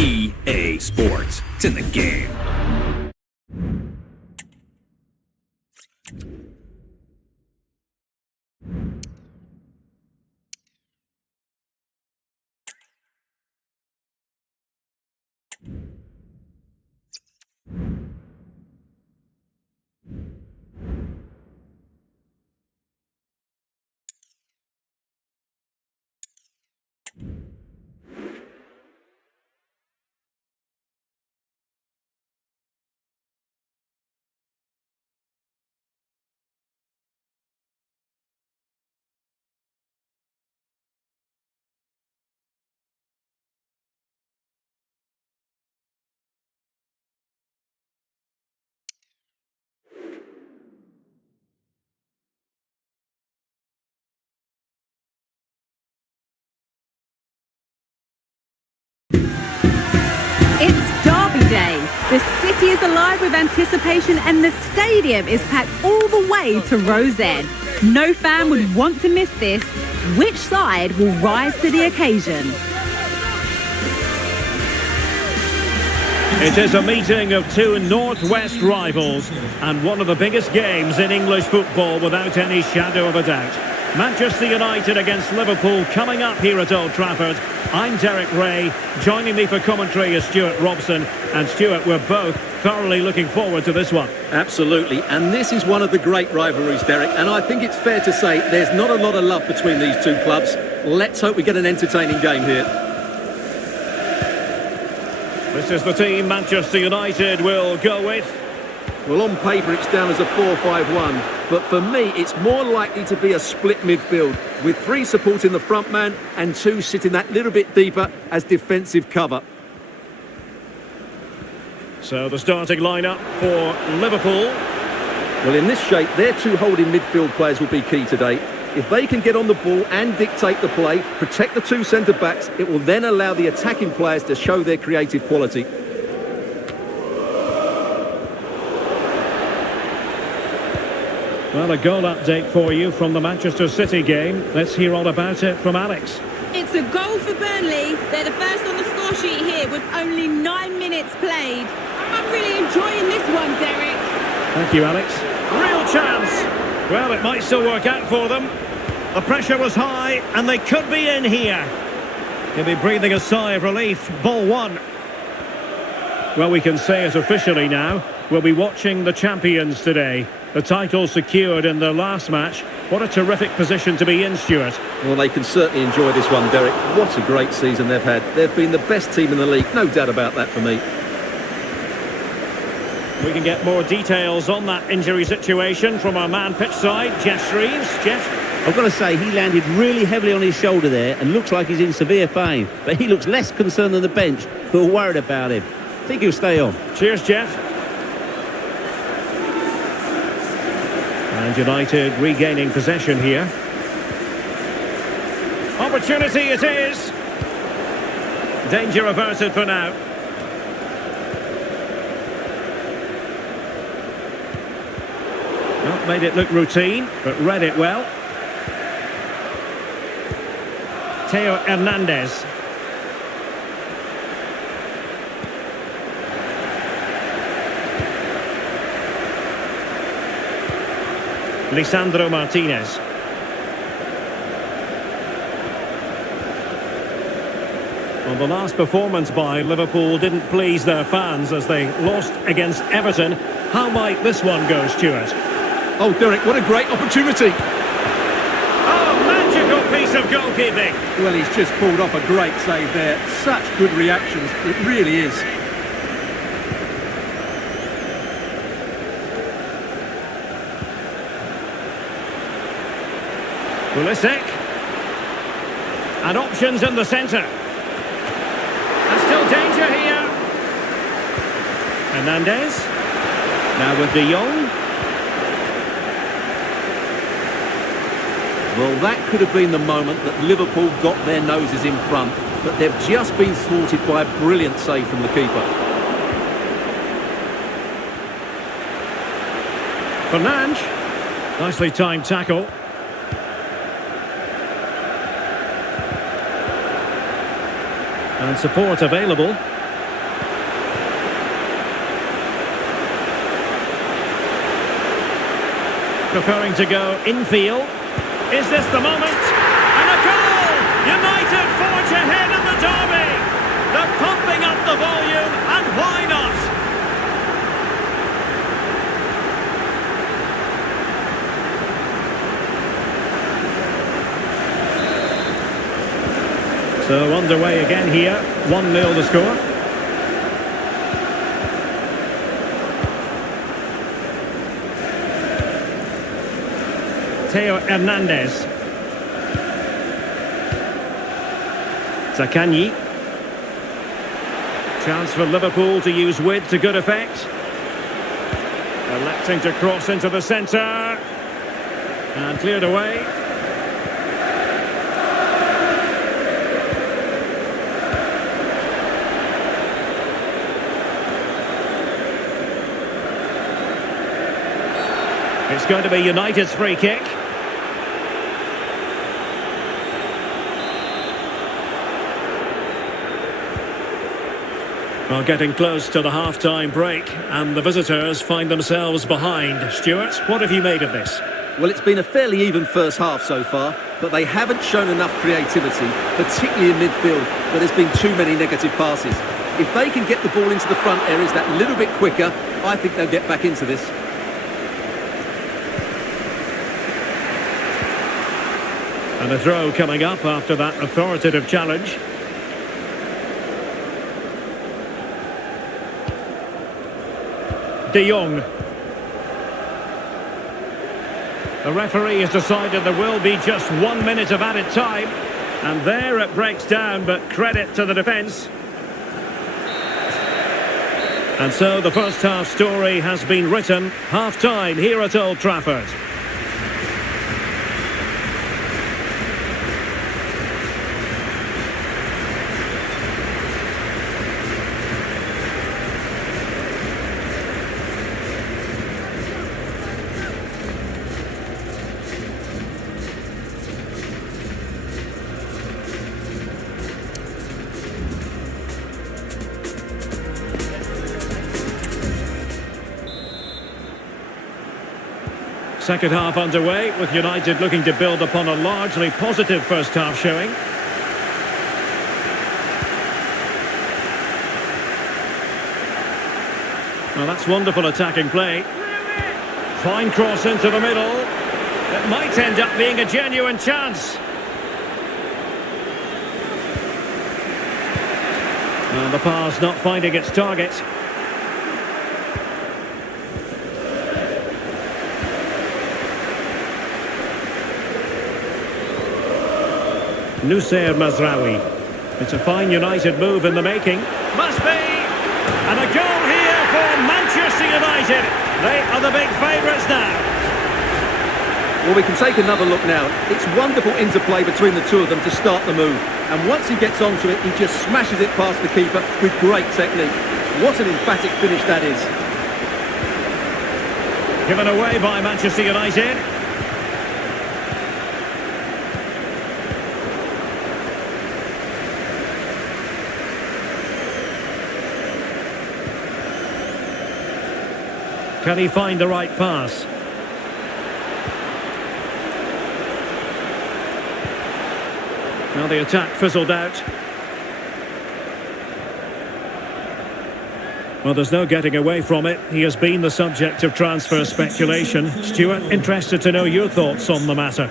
EA Sports. It's in the game. It's Derby Day. The city is alive with anticipation and the stadium is packed all the way to Rose End. No fan would want to miss this. Which side will rise to the occasion? It is a meeting of two northwest rivals and one of the biggest games in English football without any shadow of a doubt. Manchester United against Liverpool coming up here at Old Trafford. I'm Derek Ray. Joining me for commentary is Stuart Robson. And Stuart, we're both thoroughly looking forward to this one. Absolutely, and this is one of the great rivalries, Derek, and I think it's fair to say there's not a lot of love between these two clubs. Let's hope we get an entertaining game here. This is the team Manchester United will go with. Well, on paper it's down as a 4-5-1, but for me it's more likely to be a split midfield with three supporting the front man and two sitting that little bit deeper as defensive cover. So the starting lineup for Liverpool. Well, in this shape, their two holding midfield players will be key today. If they can get on the ball and dictate the play, protect the two centre-backs, it will then allow the attacking players to show their creative quality. Well, a goal update for you from the Manchester City game. Let's hear all about it from Alex. It's a goal for Burnley. They're the first on the score sheet here with only 9 minutes played. I'm really enjoying this one, Derek. Thank you, Alex. Real chance. Well, it might still work out for them. The pressure was high, and they could be in here. He'll be breathing a sigh of relief. Ball one. Well, we can say it officially now. We'll be watching the champions today. The title secured in their last match. What a terrific position to be in, Stuart. Well, they can certainly enjoy this one, Derek. What a great season they've had. They've been the best team in the league, no doubt about that for me. We can get more details on that injury situation from our man pitch side, Jeff Shreves. Jeff? I've got to say, he landed really heavily on his shoulder there and looks like he's in severe pain. But he looks less concerned than the bench, who are worried about him. I think he'll stay on. Cheers, Jeff. And United regaining possession here. Opportunity it is. Danger averted for now. Not made it look routine, but read it well. Theo Hernandez. Lisandro Martinez. Well, the last performance by Liverpool didn't please their fans as they lost against Everton. How might this one go, Stuart? Oh, Derek, what a great opportunity. Oh, magical piece of goalkeeping. Well, he's just pulled off a great save there. Such good reactions, it really is. Pulisic. And options in the centre. And still danger here. Hernandez. Now with De Jong. Well, that could have been the moment that Liverpool got their noses in front, but they've just been thwarted by a brilliant save from the keeper. Fernandes. Nicely timed tackle. And support available. preferring to go infield. Is this the moment? And a goal! United forge ahead in the derby. They're pumping up the volume, and why not? So underway again here, 1-0 the score. Theo Hernandez. Zaccagni. Chance for Liverpool to use width to good effect. Electing to cross into the centre. And cleared away. It's going to be United's free kick. Well, getting close to the half-time break, and the visitors find themselves behind. Stuart, what have you made of this? Well, it's been a fairly even first half so far, but they haven't shown enough creativity, particularly in midfield, where there's been too many negative passes. If they can get the ball into the front areas that little bit quicker, I think they'll get back into this. And a throw coming up after that authoritative challenge. De Jong. The referee has decided there will be just 1 minute of added time. And there it breaks down, but credit to the defence. And so the first half story has been written. Half-time here at Old Trafford. Second half underway, with United looking to build upon a largely positive first half showing. Well, that's wonderful attacking play. Fine cross into the middle. It might end up being a genuine chance. And the pass not finding its target. Noussair Mazraoui. It's a fine United move in the making. Must be! And a goal here for Manchester United. They are the big favourites now. Well, we can take another look now. It's wonderful interplay between the two of them to start the move. And once he gets onto it, he just smashes it past the keeper with great technique. What an emphatic finish that is. Given away by Manchester United. Can he find the right pass? Now the attack fizzled out. Well, there's no getting away from it. He has been the subject of transfer speculation. Stuart, interested to know your thoughts on the matter.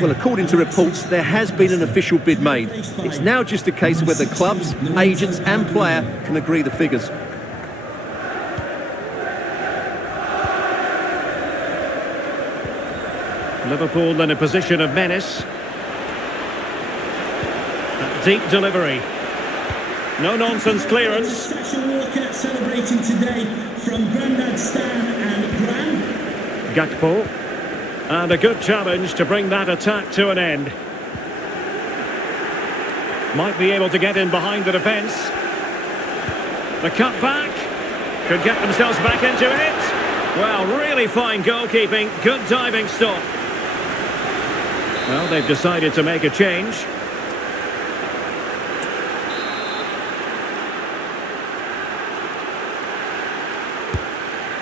Well, according to reports, there has been an official bid made. It's now just a case of whether clubs, agents and player can agree the figures. Liverpool in a position of menace. A deep delivery. No-nonsense clearance. Special walkout celebrating today from Grandad Stan and Gran. Gakpo. And a good challenge to bring that attack to an end. Might be able to get in behind the defence. The cut back. Could get themselves back into it. Well, really fine goalkeeping. Good diving stop. Well, they've decided to make a change.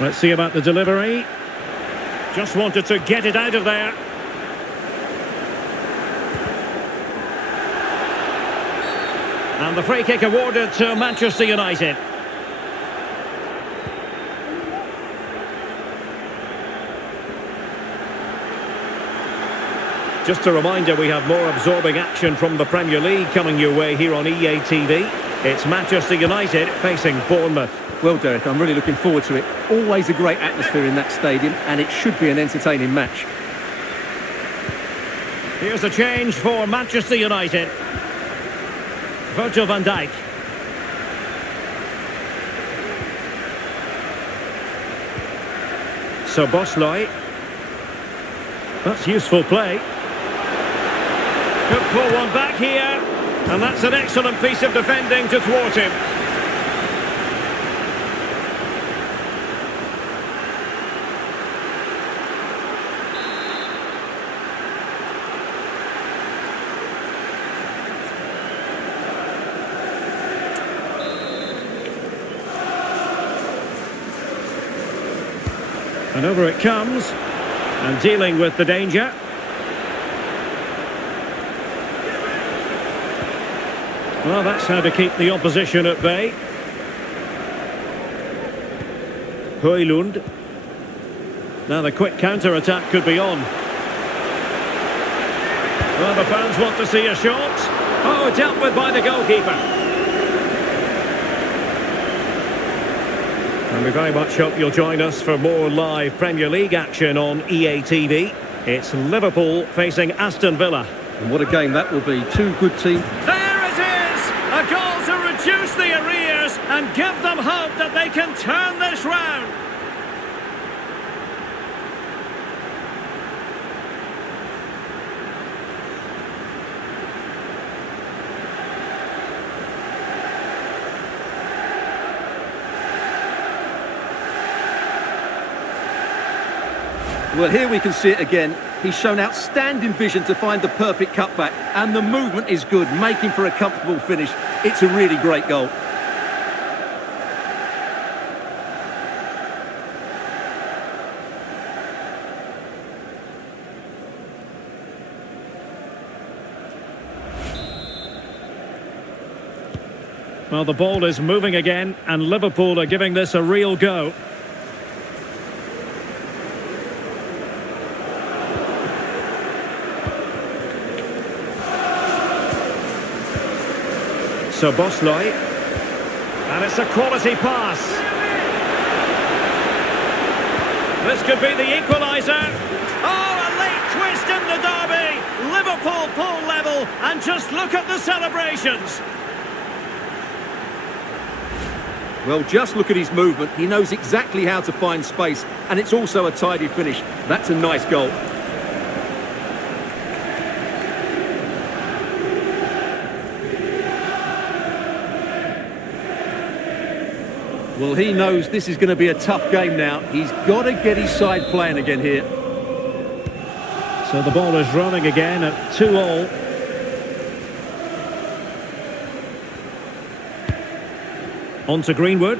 Let's see about the delivery. Just wanted to get it out of there. And the free kick awarded to Manchester United. Just a reminder, we have more absorbing action from the Premier League coming your way here on EA TV. It's Manchester United facing Bournemouth. Well, Derek, I'm really looking forward to it. Always a great atmosphere in that stadium, and it should be an entertaining match. Here's a change for Manchester United. Virgil van Dijk. So Bosley. That's useful play. Could pull one back here. And that's an excellent piece of defending to thwart him. And over it comes, and dealing with the danger. Well, that's how to keep the opposition at bay. Højlund. Now the quick counter-attack could be on. Well, the fans want to see a shot. Oh, dealt with by the goalkeeper. And we very much hope you'll join us for more live Premier League action on EA TV. It's Liverpool facing Aston Villa. And what a game that will be. Two good teams. There it is! A goal to reduce the arrears and give them hope that they can turn this round. Well, here we can see it again. He's shown outstanding vision to find the perfect cutback, and the movement is good, making for a comfortable finish. It's a really great goal. Well, the ball is moving again, and Liverpool are giving this a real go. So Bosley, and it's a quality pass. This could be the equaliser. Oh, a late twist in the derby. Liverpool pull level, and just look at the celebrations. Well, just look at his movement. He knows exactly how to find space, and it's also a tidy finish. That's a nice goal. Well, he knows this is going to be a tough game now. He's got to get his side playing again here. So the ball is running again at 2-2. On to Greenwood.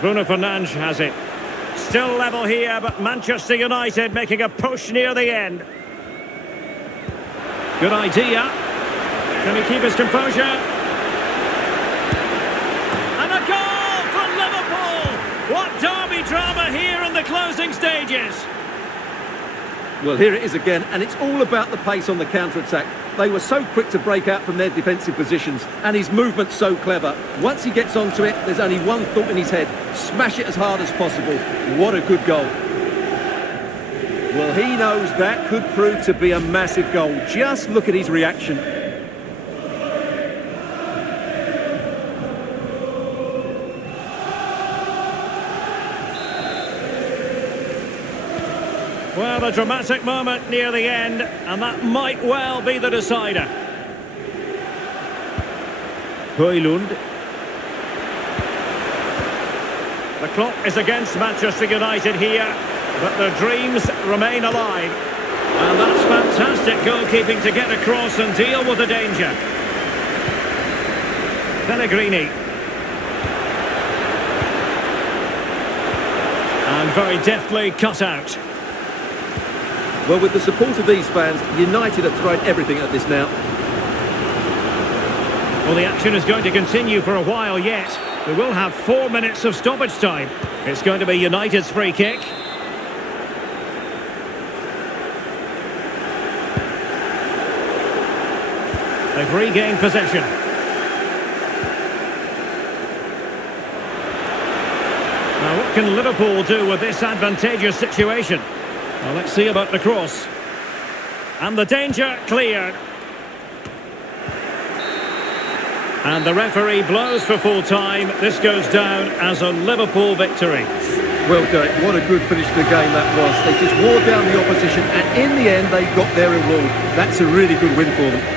Bruno Fernandes has it. Still level here, but Manchester United making a push near the end. Good idea. Can he keep his composure? What derby drama here in the closing stages. Well, here it is again, and it's all about the pace on the counter-attack. They were so quick to break out from their defensive positions, and his movement's so clever. Once he gets onto it, there's only one thought in his head: smash it as hard as possible. What a good goal. Well, he knows that could prove to be a massive goal. Just look at his reaction. Well, a dramatic moment near the end, and that might well be the decider. Højlund. The clock is against Manchester United here, but their dreams remain alive. And that's fantastic goalkeeping to get across and deal with the danger. Pellegrini. And very deftly cut out. Well, with the support of these fans, United are throwing everything at this now. Well, the action is going to continue for a while yet. We will have 4 minutes of stoppage time. It's going to be United's free kick. They've regained possession. Now, what can Liverpool do with this advantageous situation? Well, let's see about the cross. And the danger cleared. And the referee blows for full time. This goes down as a Liverpool victory. Well, Derek, what a good finish to the game that was. They just wore down the opposition, and in the end, they got their reward. That's a really good win for them.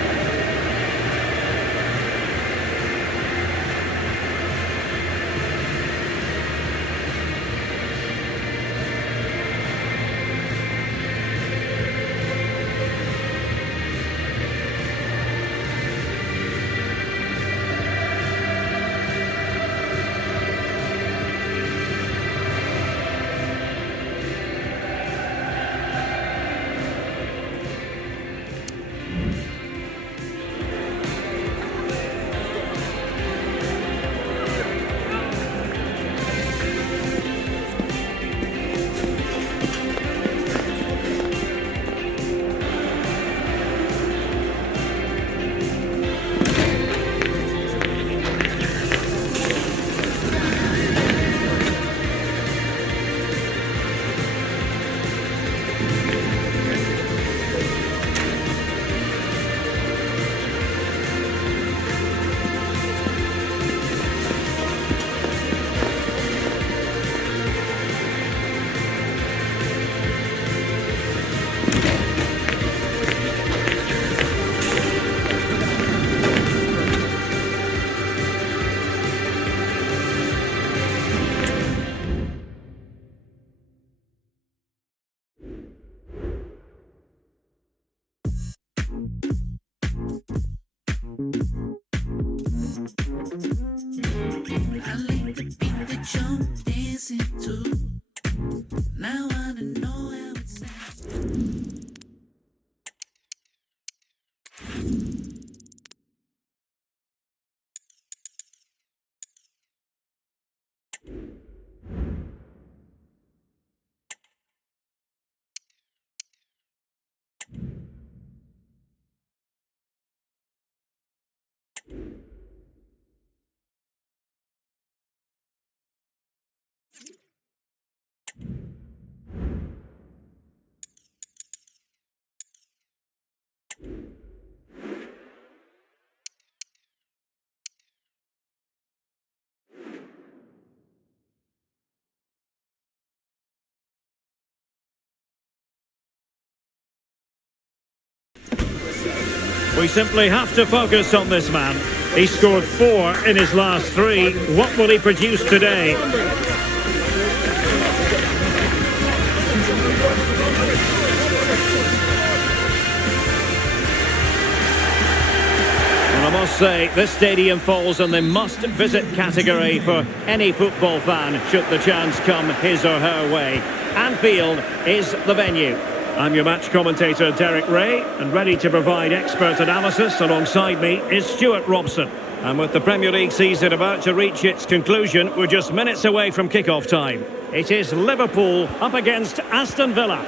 We simply have to focus on this man. He scored 4 in his last 3. What will he produce today? And I must say, this stadium falls in the must-visit category for any football fan should the chance come his or her way. Anfield is the venue. I'm your match commentator, Derek Ray, and ready to provide expert analysis alongside me is Stuart Robson. And with the Premier League season about to reach its conclusion, we're just minutes away from kick-off time. It is Liverpool up against Aston Villa.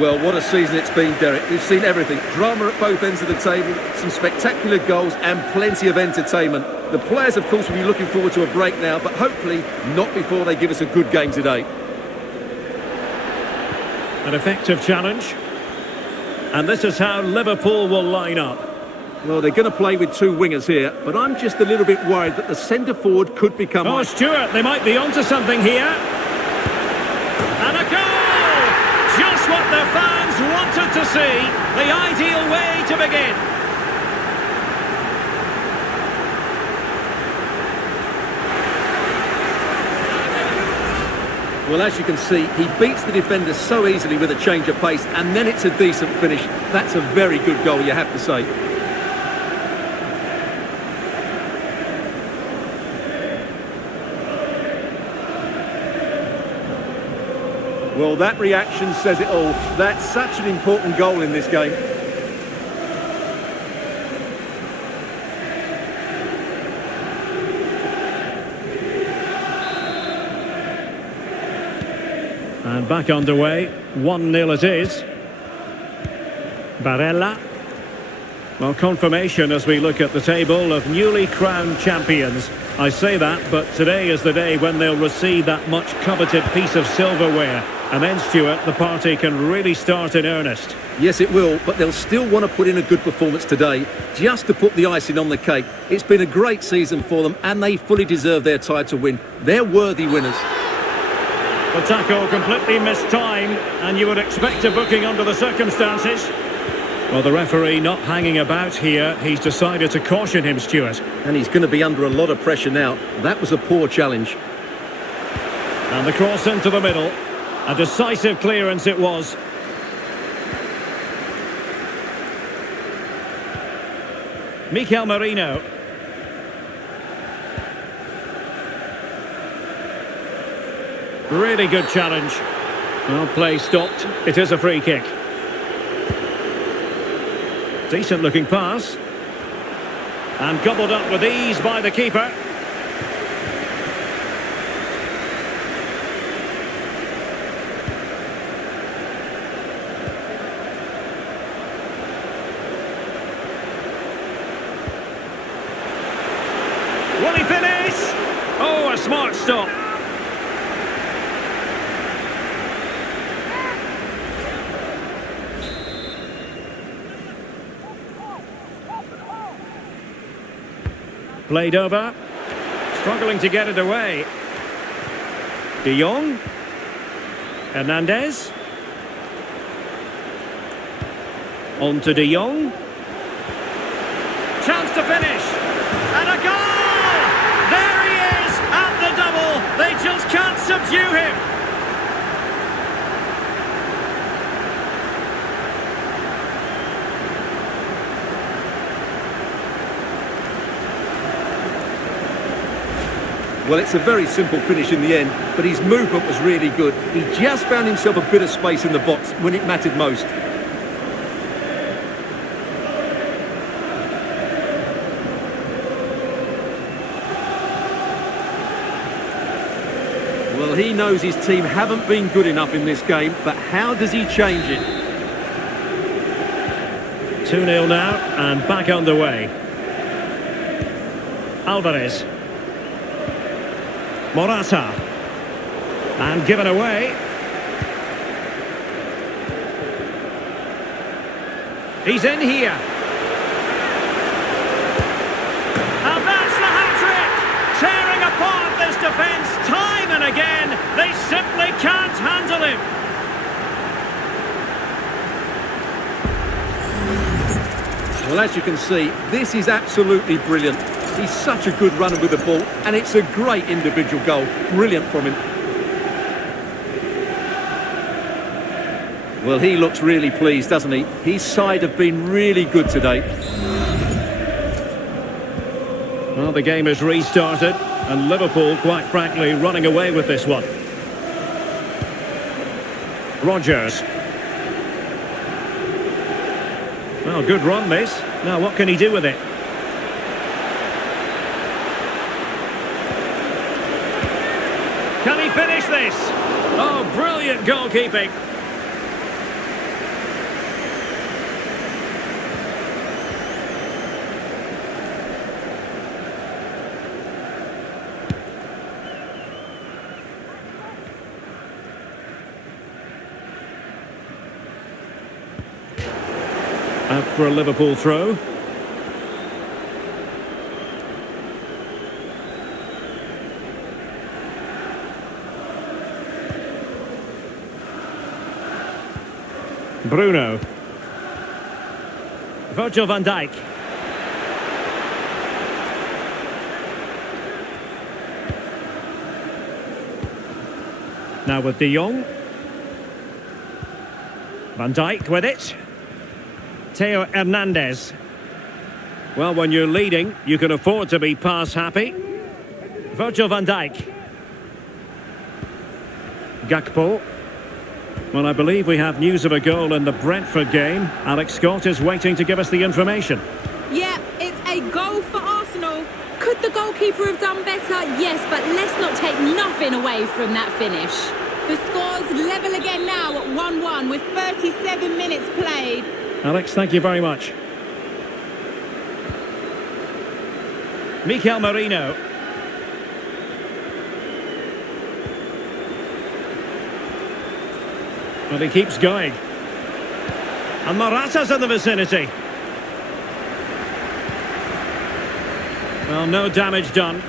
Well, what a season it's been, Derek. We've seen everything. Drama at both ends of the table, some spectacular goals and plenty of entertainment. The players, of course, will be looking forward to a break now, but hopefully not before they give us a good game today. An effective challenge. And this is how Liverpool will line up. Well, they're going to play with 2 wingers here, but I'm just a little bit worried that the centre-forward could become... Oh, Stuart, they might be onto something here. And a goal! Just what their fans wanted to see. The ideal way to begin. Well, as you can see, he beats the defender so easily with a change of pace, and then it's a decent finish. That's a very good goal, you have to say. Well, that reaction says it all. That's such an important goal in this game. And back underway, 1-0 it is. Barella. Well, confirmation as we look at the table of newly crowned champions. I say that, but today is the day when they'll receive that much coveted piece of silverware. And then, Stuart, the party can really start in earnest. Yes, it will, but they'll still want to put in a good performance today, just to put the icing on the cake. It's been a great season for them, and they fully deserve their title win. They're worthy winners. The tackle completely mistimed, and you would expect a booking under the circumstances. Well, the referee not hanging about here. He's decided to caution him, Stuart. And he's going to be under a lot of pressure now. That was a poor challenge. And the cross into the middle. A decisive clearance it was. Mikel Merino. Really good challenge. Well, play stopped. It is a free kick. Decent looking pass. And gobbled up with ease by the keeper. Will he finish? Oh, a smart stop. Played over. Struggling to get it away. De Jong. Hernandez. On to De Jong. Chance to finish. And a goal! There he is at the double. They just can't subdue him. Well, it's a very simple finish in the end, but his movement was really good. He just found himself a bit of space in the box when it mattered most. Well, he knows his team haven't been good enough in this game, but how does he change it? 2-0 now, and back underway. Alvarez. Morata. And given away. He's in here. And that's the hat-trick! Tearing apart this defence time and again. They simply can't handle him. Well, as you can see, this is absolutely brilliant. He's such a good runner with the ball, and it's a great individual goal. Brilliant from him. Well, he looks really pleased, doesn't he? His side have been really good today. Well, the game is restarted, and Liverpool, quite frankly, running away with this one. Rodgers. Well, good run, this. Now, what can he do with it? Can he finish this? Oh, brilliant goalkeeping. Out for a Liverpool throw. Bruno. Virgil van Dijk. Now with De Jong. Van Dijk with it. Theo Hernandez. Well, when you're leading, you can afford to be pass happy. Virgil van Dijk. Gakpo. Well, I believe we have news of a goal in the Brentford game. Alex Scott is waiting to give us the information. Yeah, it's a goal for Arsenal. Could the goalkeeper have done better? Yes, but let's not take nothing away from that finish. The score's level again now at 1-1 with 37 minutes played. Alex, thank you very much. Mikel Merino. And he keeps going. And Morata's in the vicinity. Well, no damage done.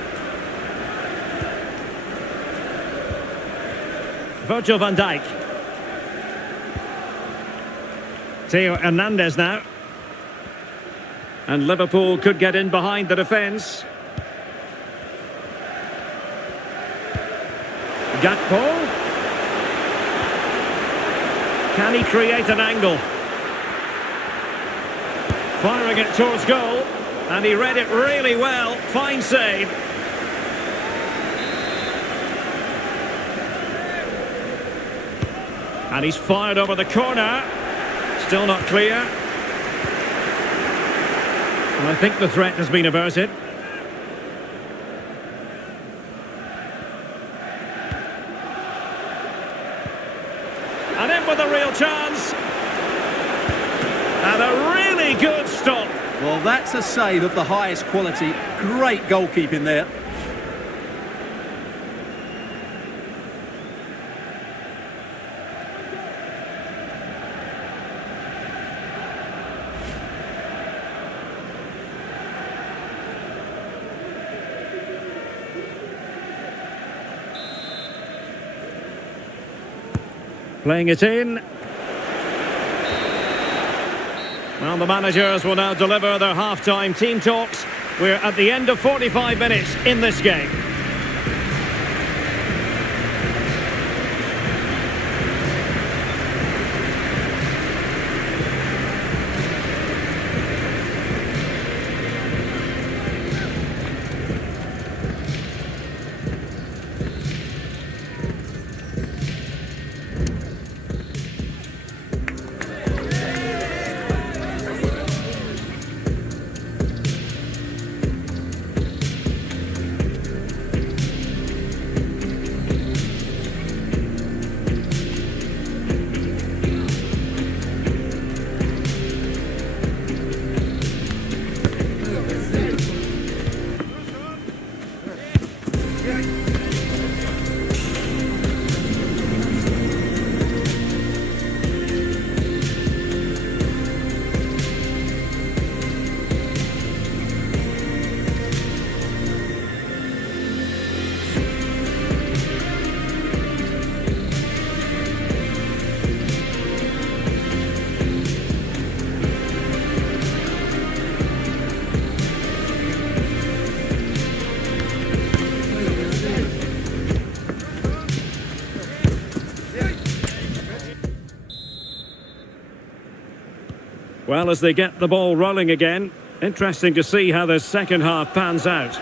Virgil van Dijk. Theo Hernandez now. And Liverpool could get in behind the defence. Gakpo. Can he create an angle? Firing it towards goal. And he read it really well. Fine save. And he's fired over the corner. Still not clear. And I think the threat has been averted. And in with a real chance. And a really good stop. Well, that's a save of the highest quality. Great goalkeeping there. Playing it in. Well, the managers will now deliver their half-time team talks. We're at the end of 45 minutes in this game. Well, as they get the ball rolling again, interesting to see how the second half pans out.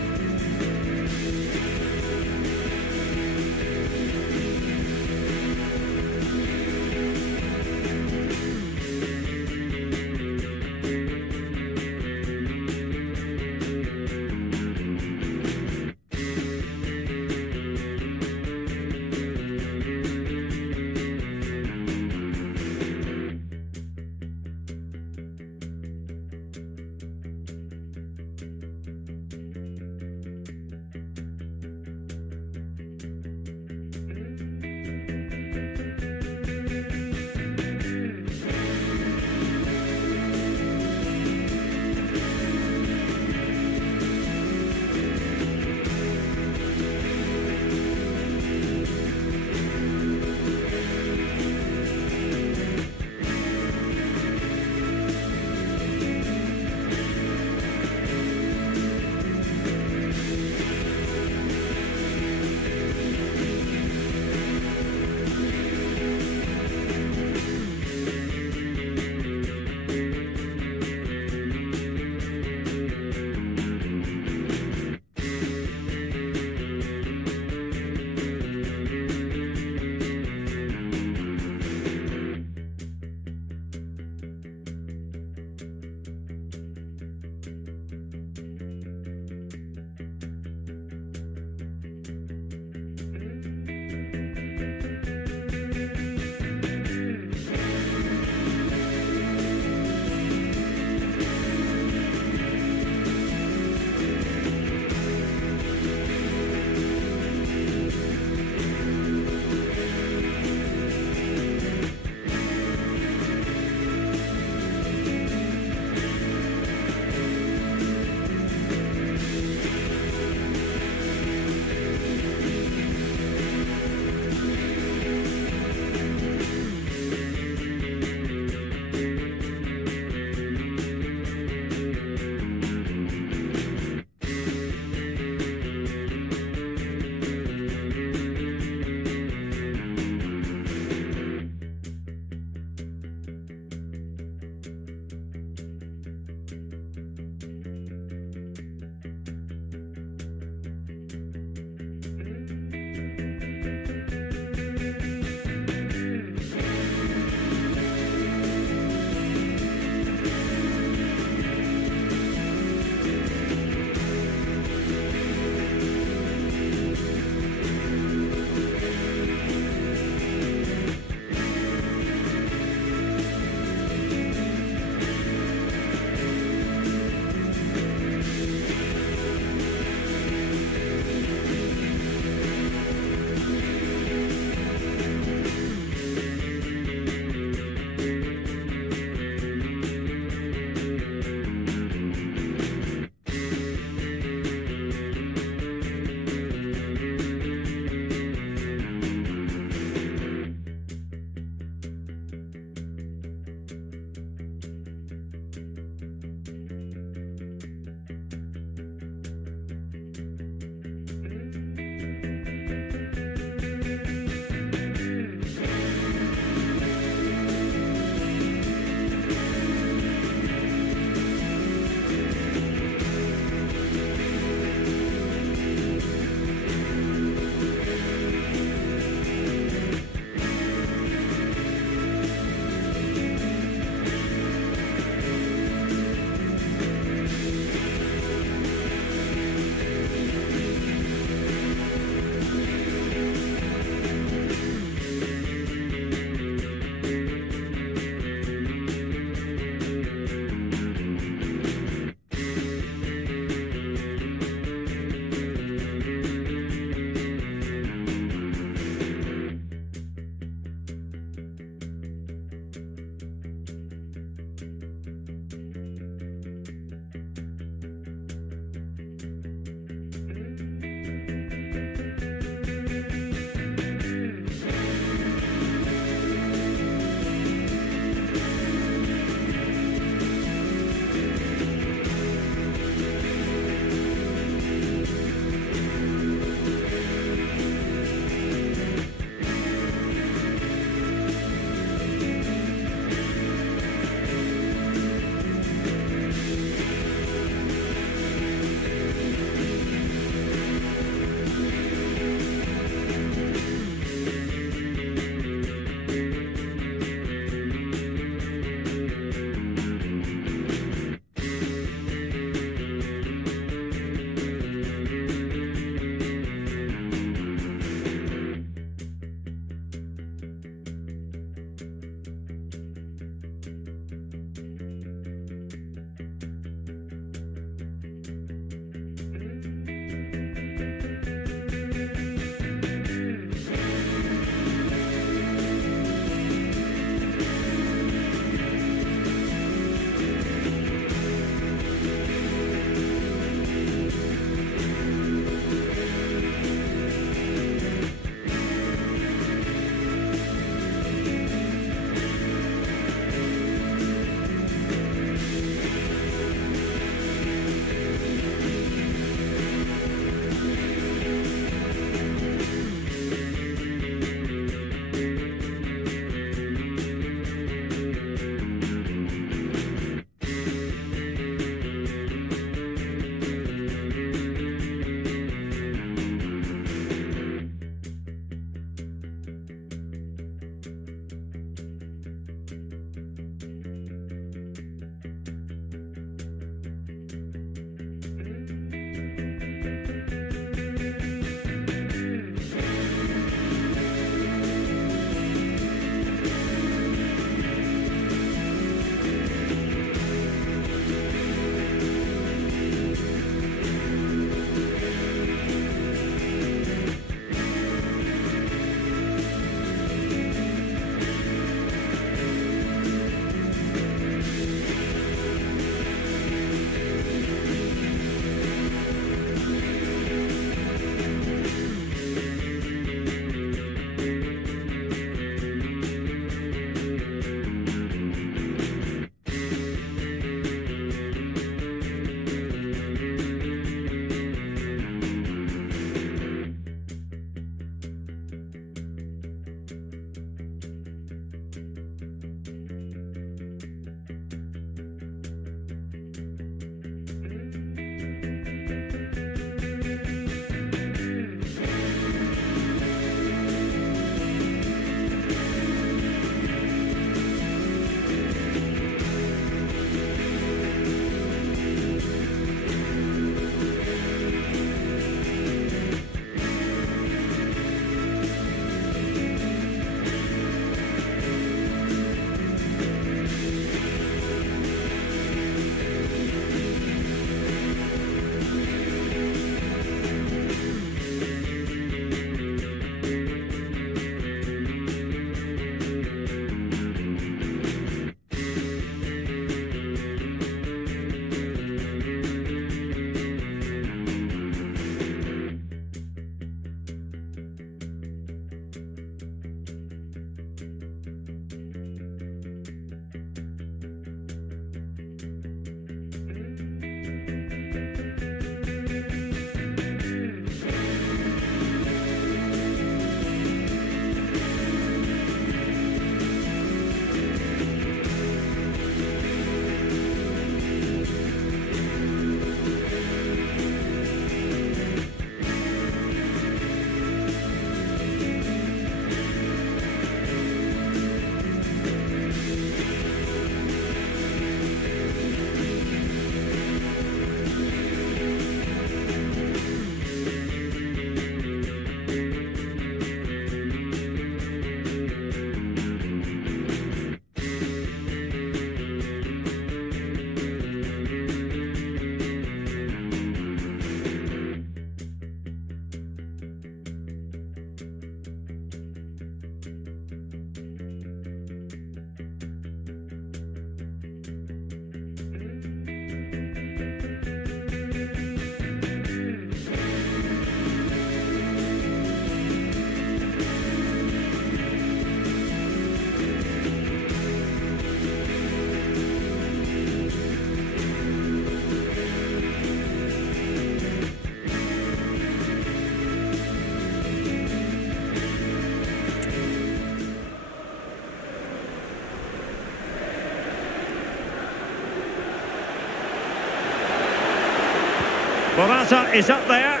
Morata is up there.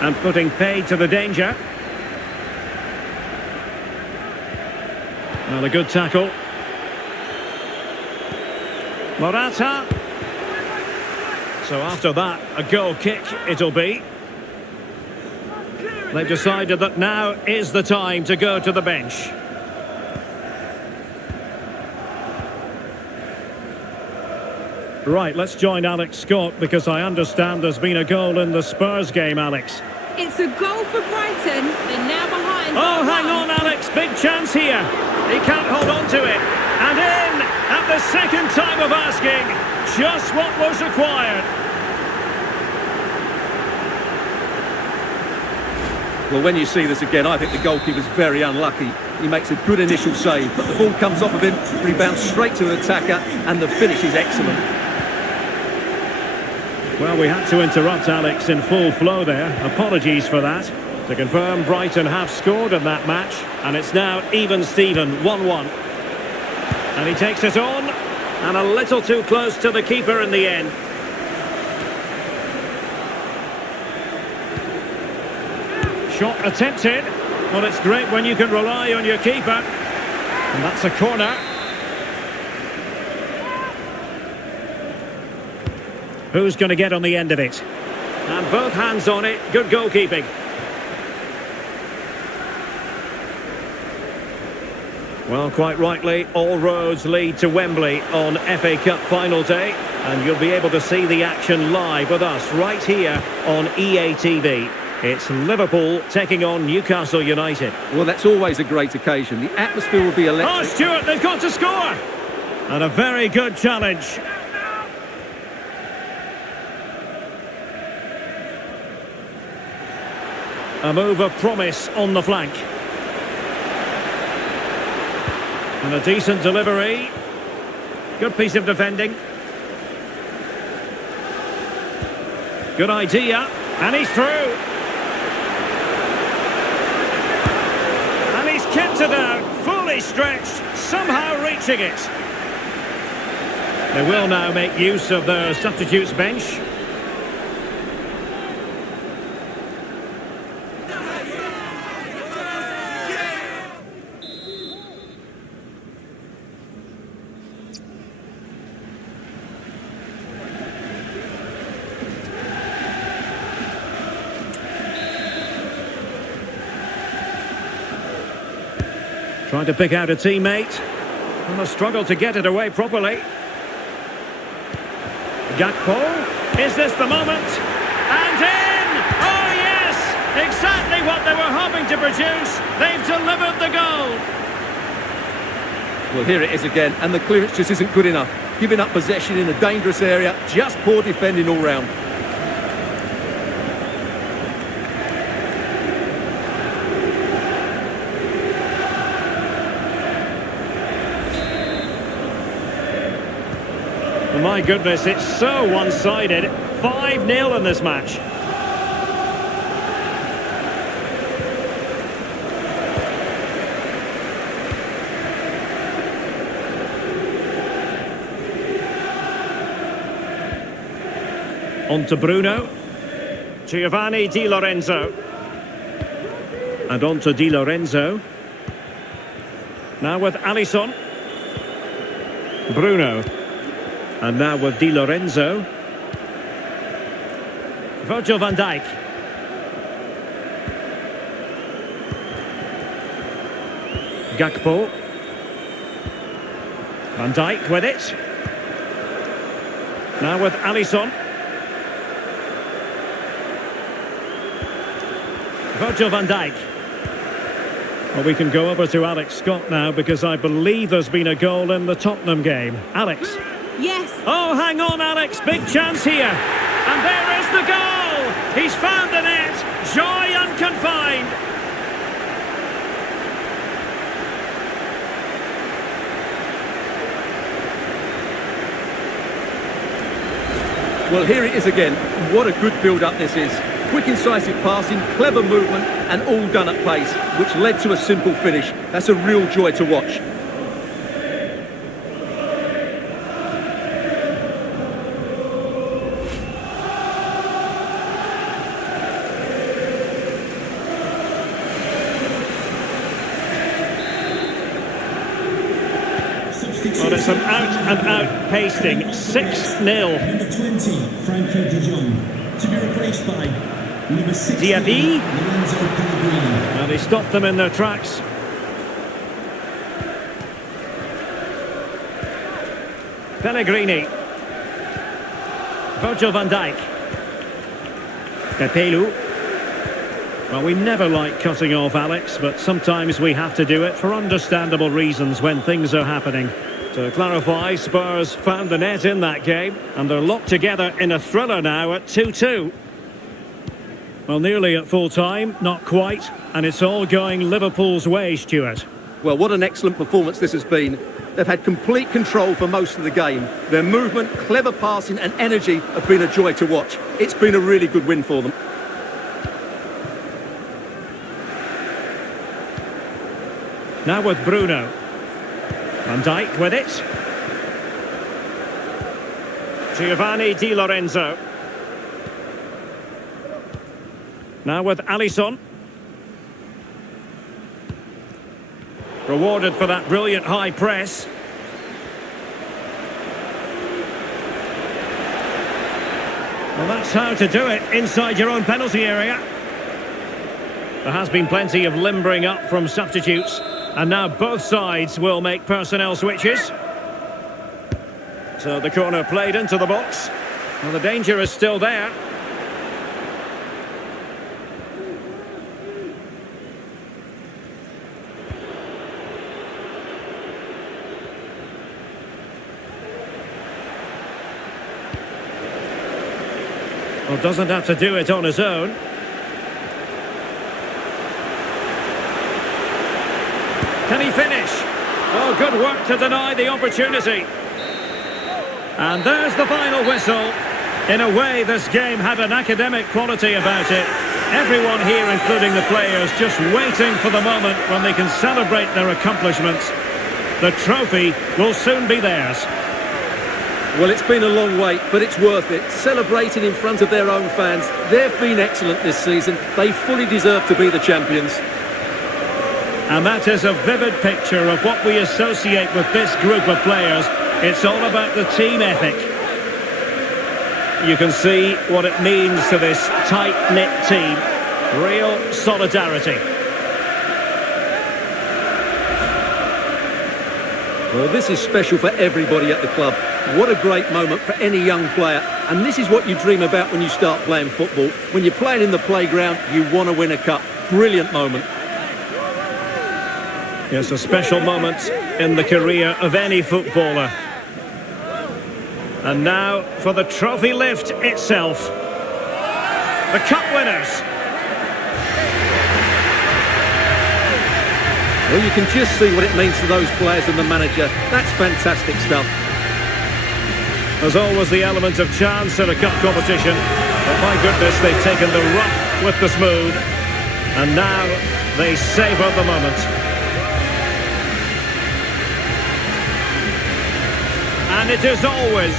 And putting paid to the danger. Well, a good tackle. Morata. So after that, a goal kick it'll be. They've decided that now is the time to go to the bench. Right, let's join Alex Scott because I understand there's been a goal in the Spurs game, Alex. It's a goal for Brighton. They're now behind. Oh, hang on, Alex. Big chance here. He can't hold on to it. And in at the second time of asking. Just what was required. Well, when you see this again, I think the goalkeeper's very unlucky. He makes a good initial save, but the ball comes off of him, rebounds straight to the attacker, and the finish is excellent. Well, we had to interrupt Alex in full flow there. Apologies for that. To confirm, Brighton have scored in that match, and it's now even Steven, 1-1. And he takes it on, and a little too close to the keeper in the end. Shot attempted. Well, it's great when you can rely on your keeper. And that's a corner. Who's going to get on the end of it? And both hands on it. Good goalkeeping. Well, quite rightly, all roads lead to Wembley on FA Cup final day. And you'll be able to see the action live with us right here on EA TV. It's Liverpool taking on Newcastle United. Well, that's always a great occasion. The atmosphere will be electric. Oh, Stuart, they've got to score! And a very good challenge. A move of promise on the flank. And a decent delivery. Good piece of defending. Good idea. And he's through. And he's kept it out. Fully stretched. Somehow reaching it. They will now make use of the substitutes bench. Trying to pick out a teammate. And a struggle to get it away properly. Gakpo. Is this the moment? And in! Oh yes! Exactly what they were hoping to produce. They've delivered the goal. Well, here it is again, and the clearance just isn't good enough. Giving up possession in a dangerous area, just poor defending all round. My goodness, it's so one-sided. 5-0 in this match. On to Bruno. Giovanni Di Lorenzo. And on to Di Lorenzo. Now with Alisson. Bruno. And now with Di Lorenzo. Virgil van Dijk. Gakpo. Van Dijk with it. Now with Alisson. Virgil van Dijk. Well, we can go over to Alex Scott now because I believe there's been a goal in the Tottenham game. Alex. Yes. Oh, hang on, Alex. Big chance here. And there is the goal. He's found the net. Joy unconfined. Well, here it is again. What a good build-up this is. Quick, incisive passing, clever movement, and all done at pace, which led to a simple finish. That's a real joy to watch. Well, it's an out-and-out pasting, 6-0. Number 20, Franco de Jong. To be replaced by number 60, Diaby. Lorenzo Pellegrini. Now they stopped them in their tracks. Pellegrini. Virgil van Dijk. Pepelu. Well, we never like cutting off Alex, but sometimes we have to do it for understandable reasons when things are happening. To clarify, Spurs found the net in that game, and they're locked together in a thriller now at 2-2. Well, nearly at full time, not quite, and it's all going Liverpool's way, Stuart. Well, what an excellent performance this has been. They've had complete control for most of the game. Their movement, clever passing and energy have been a joy to watch. It's been a really good win for them. Now with Bruno. Van Dijk with it. Giovanni Di Lorenzo. Now with Alisson. Rewarded for that brilliant high press. Well, that's how to do it inside your own penalty area. There has been plenty of limbering up from substitutes. And now both sides will make personnel switches. So the corner played into the box. Well, the danger is still there. Well, doesn't have to do it on his own. Can he finish? Oh, good work to deny the opportunity. And there's the final whistle. In a way, this game had an academic quality about it. Everyone here, including the players, just waiting for the moment when they can celebrate their accomplishments. The trophy will soon be theirs. Well, it's been a long wait, but it's worth it. Celebrating in front of their own fans. They've been excellent this season. They fully deserve to be the champions. And that is a vivid picture of what we associate with this group of players. It's all about the team ethic. You can see what it means to this tight-knit team. Real solidarity. Well, this is special for everybody at the club. What a great moment for any young player. And this is what you dream about when you start playing football. When you're playing in the playground, you want to win a cup. Brilliant moment. Yes, a special moment in the career of any footballer. And now for the trophy lift itself. The cup winners. Well, you can just see what it means to those players and the manager. That's fantastic stuff. There's always the element of chance in a cup competition. But my goodness, they've taken the rough with the smooth. And now they savour the moment. And it is always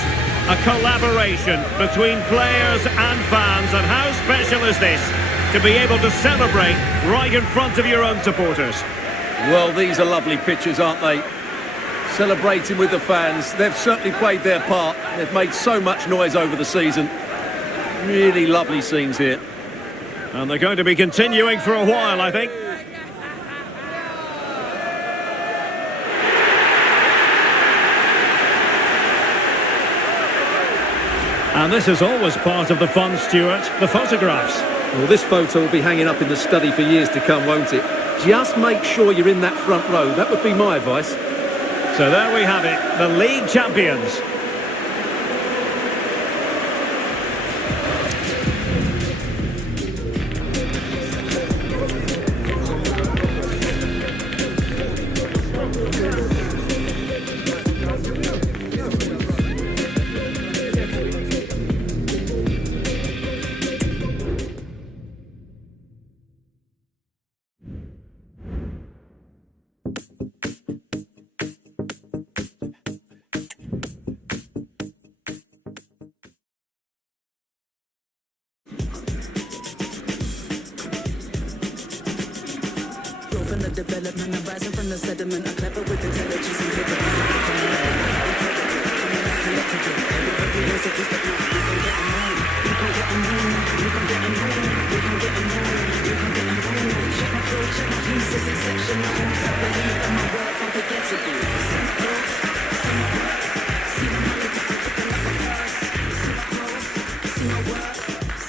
a collaboration between players and fans. And how special is this to be able to celebrate right in front of your own supporters? Well, these are lovely pictures, aren't they? Celebrating with the fans. They've certainly played their part. They've made so much noise over the season. Really lovely scenes here. And they're going to be continuing for a while, I think. And this is always part of the fun, Stuart, the photographs. Well, this photo will be hanging up in the study for years to come, won't it? Just make sure you're in that front row. That would be my advice. So there we have it, the league champions. development. I'm rising from the sediment. I'm clever with intelligence and hidden.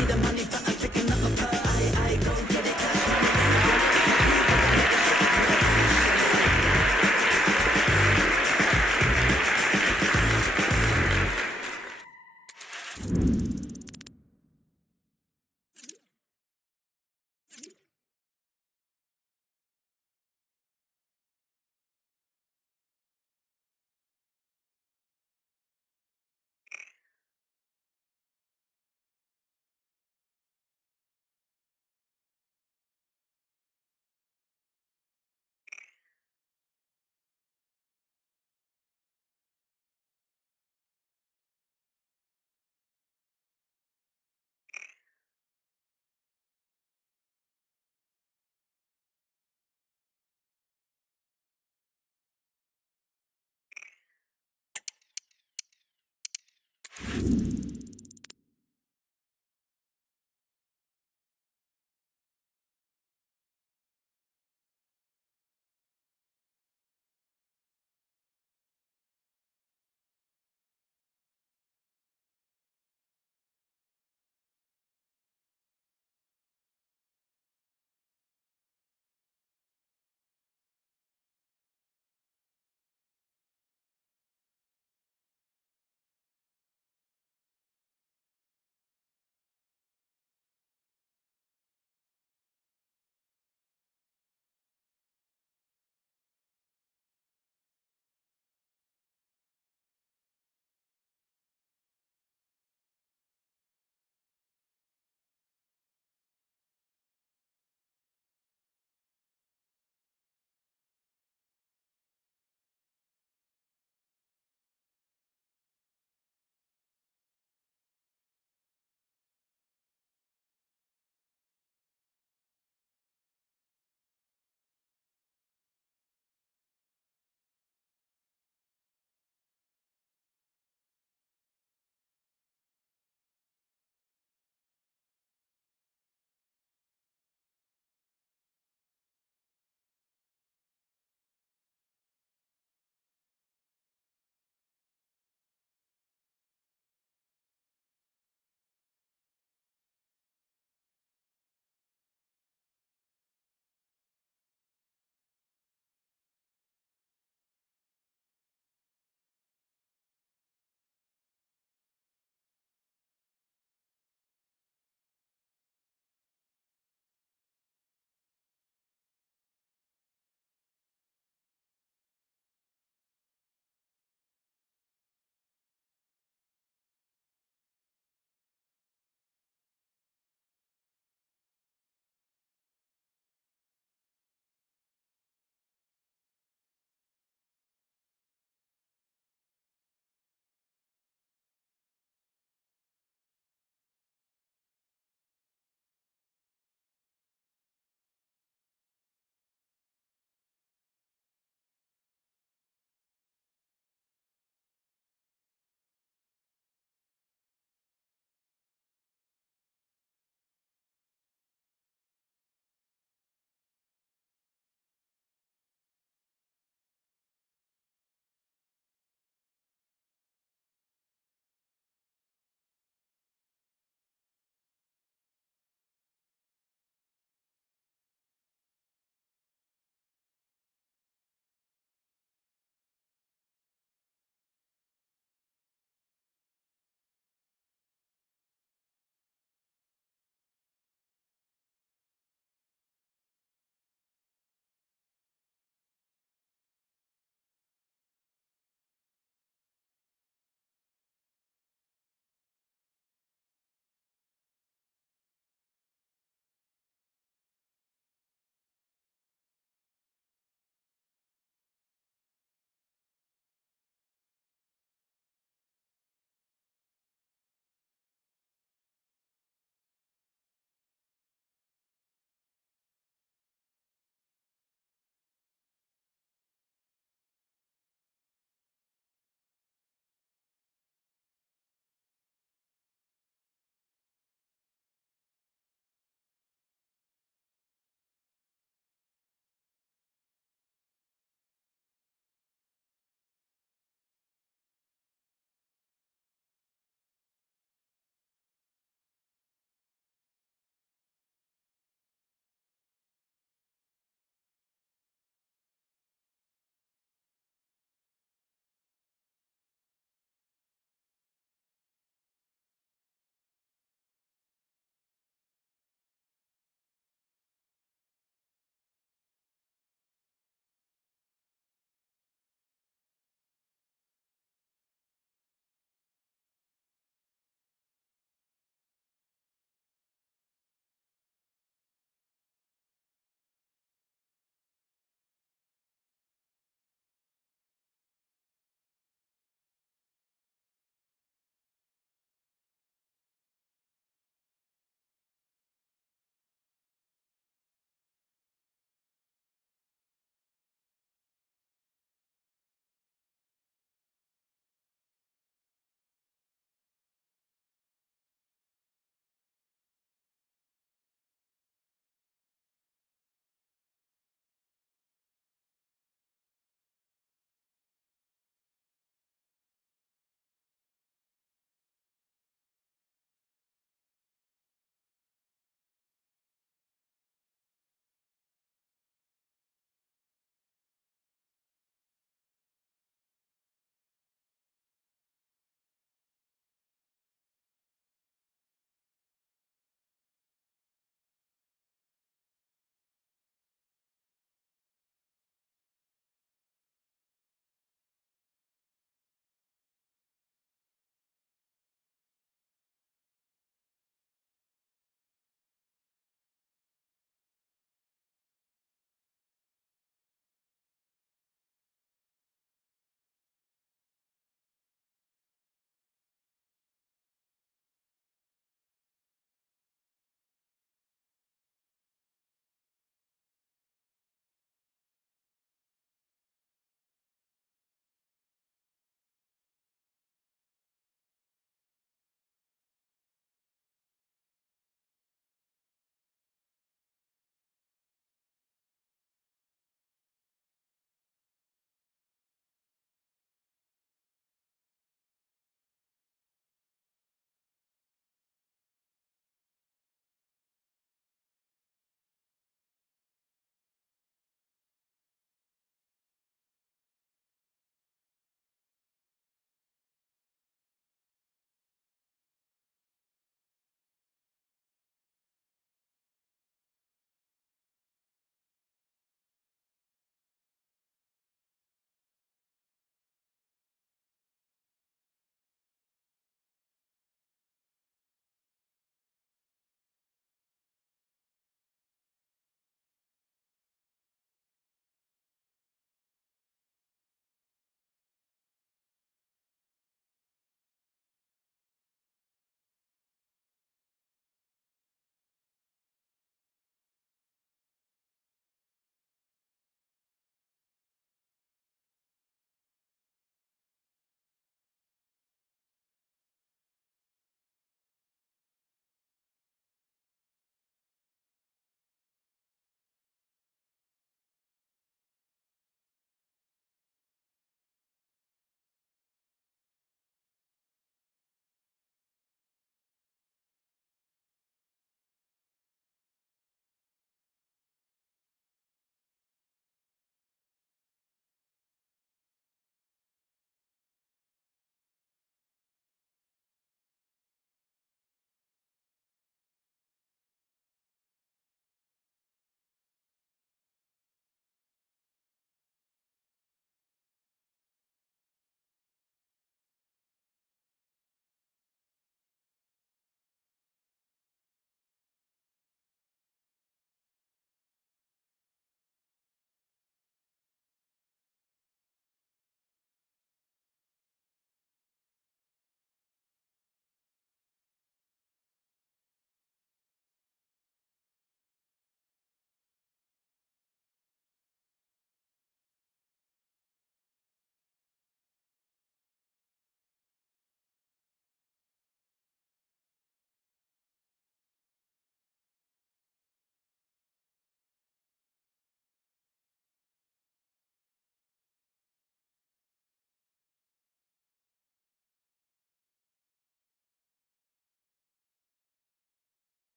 See the money for I'm picking up a purse. I go get it.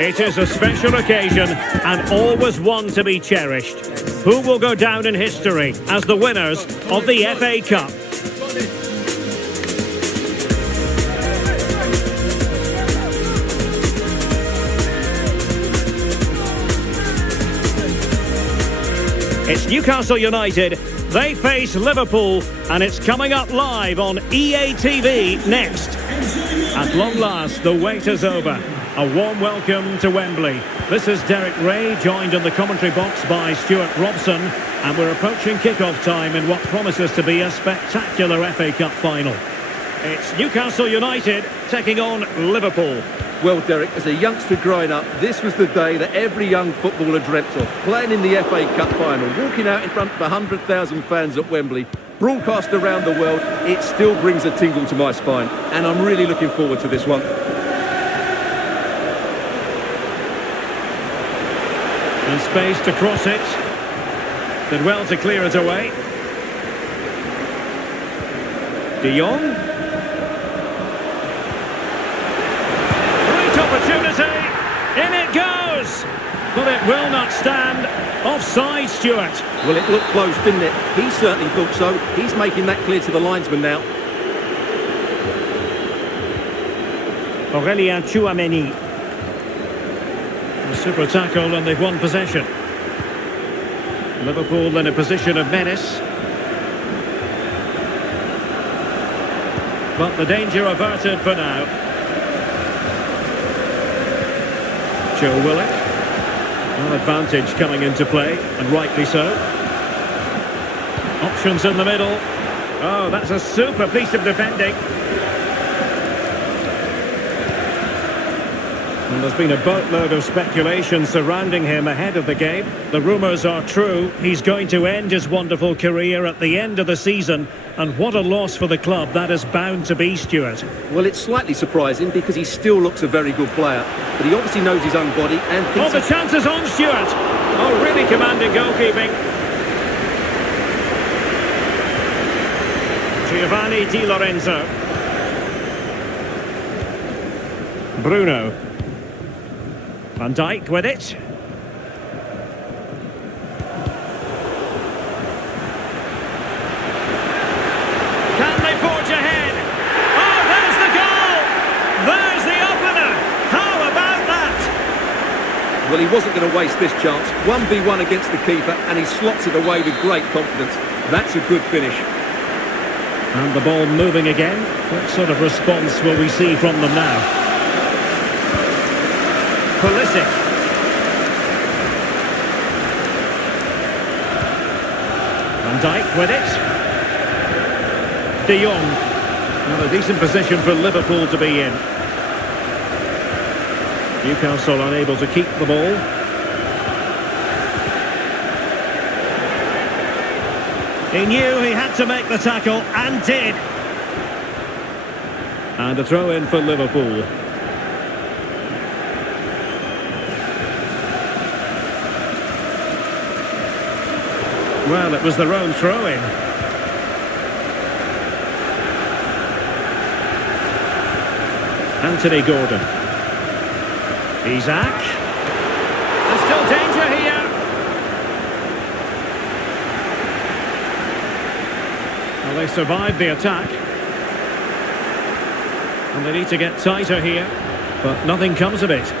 It is a special occasion and always one to be cherished. Who will go down in history as the winners of the FA Cup? It's Newcastle United. They face Liverpool, and it's coming up live on EA TV next. At long last, the wait is over. A warm welcome to Wembley. This is Derek Ray, joined in the commentary box by Stuart Robson, and we're approaching kick-off time in what promises to be a spectacular FA Cup final. It's Newcastle United taking on Liverpool. Well, Derek, as a youngster growing up, this was the day that every young footballer dreamt of. Playing in the FA Cup final, walking out in front of 100,000 fans at Wembley, broadcast around the world, it still brings a tingle to my spine. And I'm really looking forward to this one. And space to cross it. Did well to clear it away. De Jong. Opportunity, in it goes, but it will not stand. Offside, Stuart. Well, it looked close, didn't it? He certainly thought so. He's making that clear to the linesman now. Aurélien Tchouameni. A super tackle and they've won possession. Liverpool in a position of menace. But the averted for now. Joe Willock. An advantage coming into play, and rightly so. Options in the middle. Oh, that's a super piece of defending. And there's been a boatload of speculation surrounding him ahead of the game. The rumours are true. He's going to end his wonderful career at the end of the season. And what a loss for the club that is bound to be, Stuart. Well, it's slightly surprising because he still looks a very good player. But he obviously knows his own body and thinks... Oh, the chance is on, Stuart. Oh, really commanding goalkeeping. Giovanni Di Lorenzo. Bruno. Van Dijk with it. Can they forge ahead? Oh, there's the goal! There's the opener! How about that? Well, he wasn't going to waste this chance. 1v1 against the keeper, and he slots it away with great confidence. That's a good finish. And the ball moving again. What sort of response will we see from them now? Pulisic. Van Dijk with it. De Jong. Well, a decent position for Liverpool to be in. Newcastle unable to keep the ball. He knew he had to make the tackle and did. And a throw in for Liverpool. Well, it was their own throw-in. Anthony Gordon. Isak. There's still danger here. Well, they survived the attack. And they need to get tighter here. But nothing comes of it.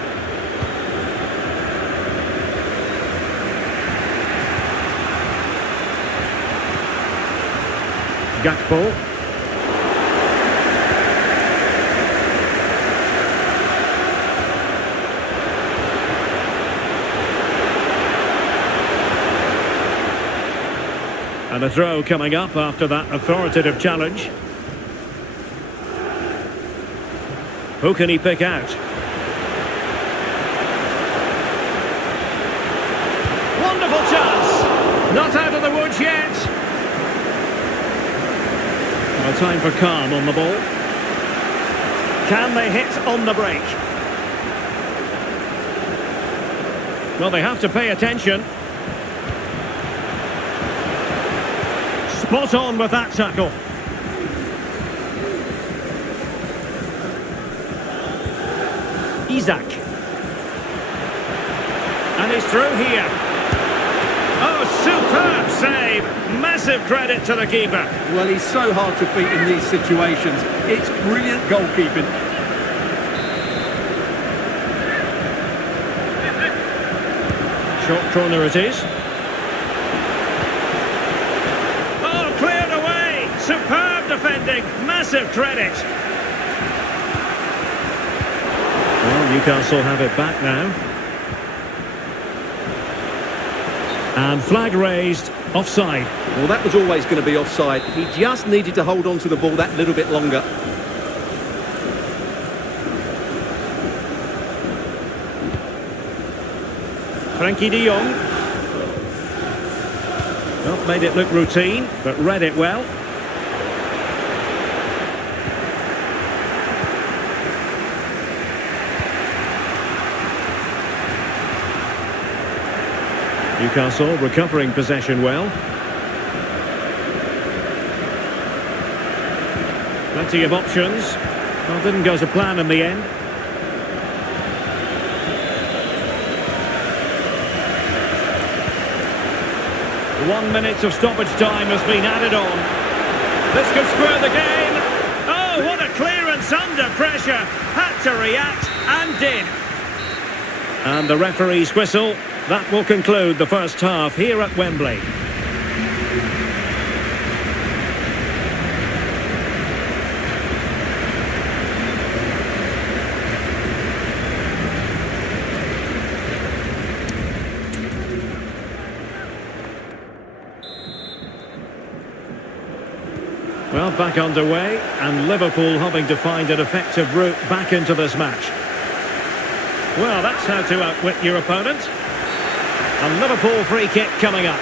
Gakpo. And a throw coming up after that authoritative challenge. Who can he pick out? Wonderful chance! Not out of the woods yet! Well, time for calm on the ball. Can they hit on the break? Well, they have to pay attention. Spot on with that tackle. Isak. And he's through here. Oh, superb save. Massive credit to the keeper. Well, he's so hard to beat in these situations. It's brilliant goalkeeping. Short corner it is. Oh, cleared away. Superb defending. Massive credit. Well, Newcastle have it back now. And flag raised, offside. Well, that was always going to be offside. He just needed to hold on to the ball that little bit longer. Frankie de Jong. Well, made it look routine, but read it well. Newcastle recovering possession well. Plenty of options. Well, didn't go to plan in the end. One minute of stoppage time has been added on. This could square the game. Oh, what a clearance under pressure. Had to react and did. And the referee's whistle. That will conclude the first half here at Wembley. Well, back underway, and Liverpool hoping to find an effective route back into this match. Well, that's how to outwit your opponent. A Liverpool free kick coming up.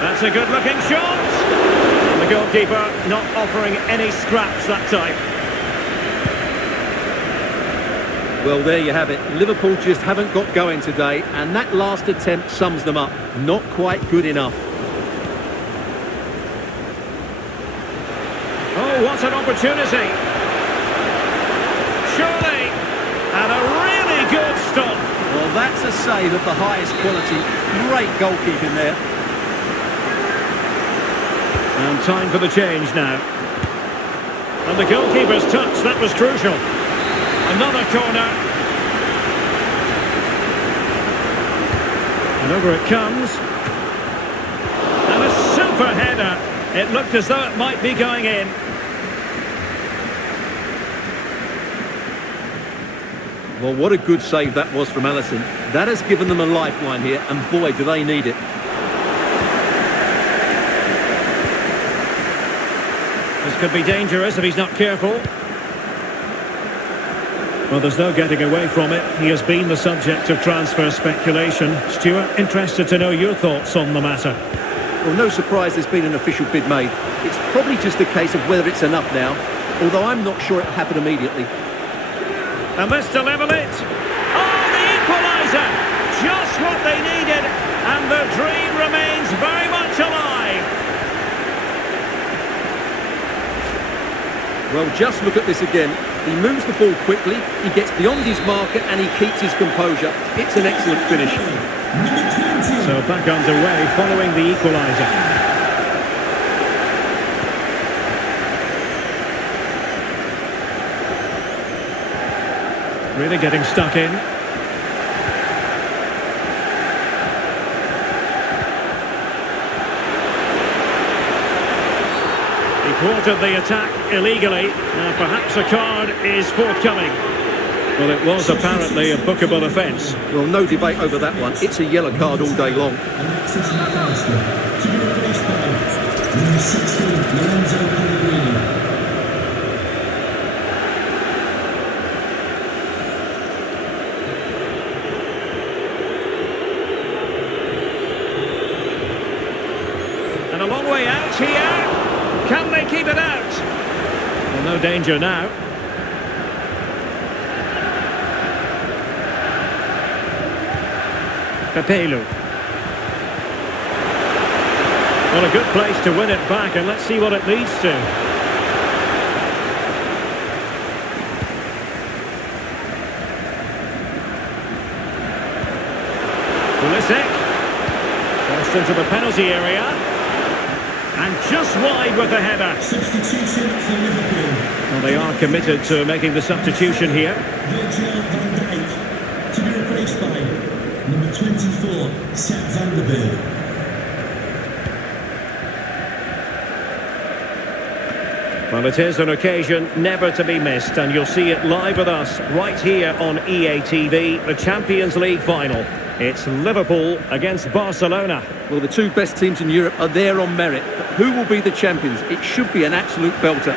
That's a good-looking shot. And the goalkeeper not offering any scraps that time. Well, there you have it. Liverpool just haven't got going today, and that last attempt sums them up. Not quite good enough. Oh, what an opportunity. Surely. And a really good stop. Well, that's a save of the highest quality. Great goalkeeping there. And time for the change now. And the goalkeeper's touch, that was crucial. Another corner. And over it comes. And a super header. It looked as though it might be going in. Well, what a good save that was from Alisson. That has given them a lifeline here, and boy, do they need it. This could be dangerous if he's not careful. Well, there's no getting away from it. He has been the subject of transfer speculation. Stuart, interested to know your thoughts on the matter. Well, no surprise there's been an official bid made. It's probably just a case of whether it's enough now, although I'm not sure it'll happen immediately. And this to level it. Oh, the equaliser! Just what they needed, and the dream remains very much alive. Well, just look at this again. He moves the ball quickly, he gets beyond his marker, and he keeps his composure. It's an excellent finish. So back underway following the equaliser. Really getting stuck in. He thwarted the attack illegally. Now perhaps a card is forthcoming. Well, it was apparently a bookable offence. Well, no debate over that one. It's a yellow card all day long. Alexis McAllister to be replaced by number 16, Lorenzo Pellegrini. And a long way out here. Can they keep it out? Well, no danger now. Pepelu. Well, a good place to win it back, and let's see what it leads to. Pulisic. Crossed into the penalty area. And just wide with the header. Substitution for Liverpool. Well, they are committed to making the substitution here. Virgil van Dijk to be replaced by number 24, Sepp van der Berg. Well, it is an occasion never to be missed, and you'll see it live with us right here on EA TV, the Champions League final. It's Liverpool against Barcelona. Well, the two best teams in Europe are there on merit. But who will be the champions? It should be an absolute belter.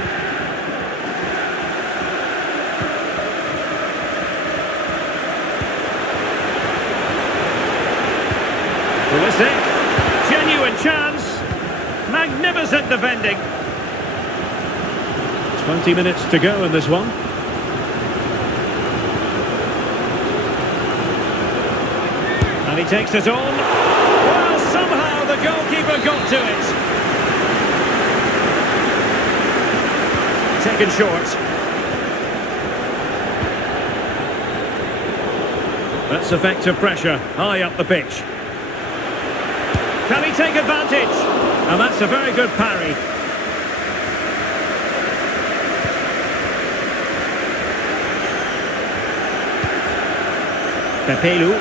Pulisic, genuine chance, magnificent defending. 20 minutes to go in this one. And he takes it on. Well, somehow the goalkeeper got to it. Taken short. That's effective pressure, high up the pitch. Can he take advantage? And that's a very good parry. Pepelu.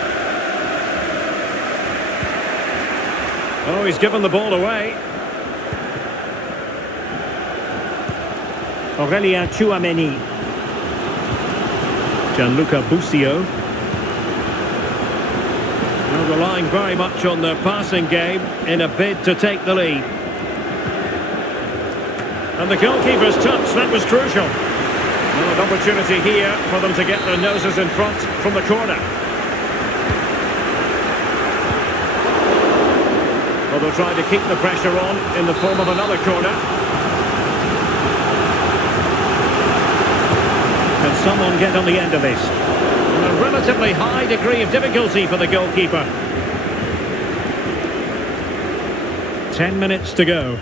Oh, he's given the ball away. Aurelien Tchouameni. Gianluca Busio. Well, relying very much on their passing game in a bid to take the lead. And the goalkeeper's touch, that was crucial. Well, an opportunity here for them to get their noses in front from the corner. Well, they'll try to keep the pressure on in the form of another corner. Can someone get on the end of this? A relatively high degree of difficulty for the goalkeeper. 10 minutes to go.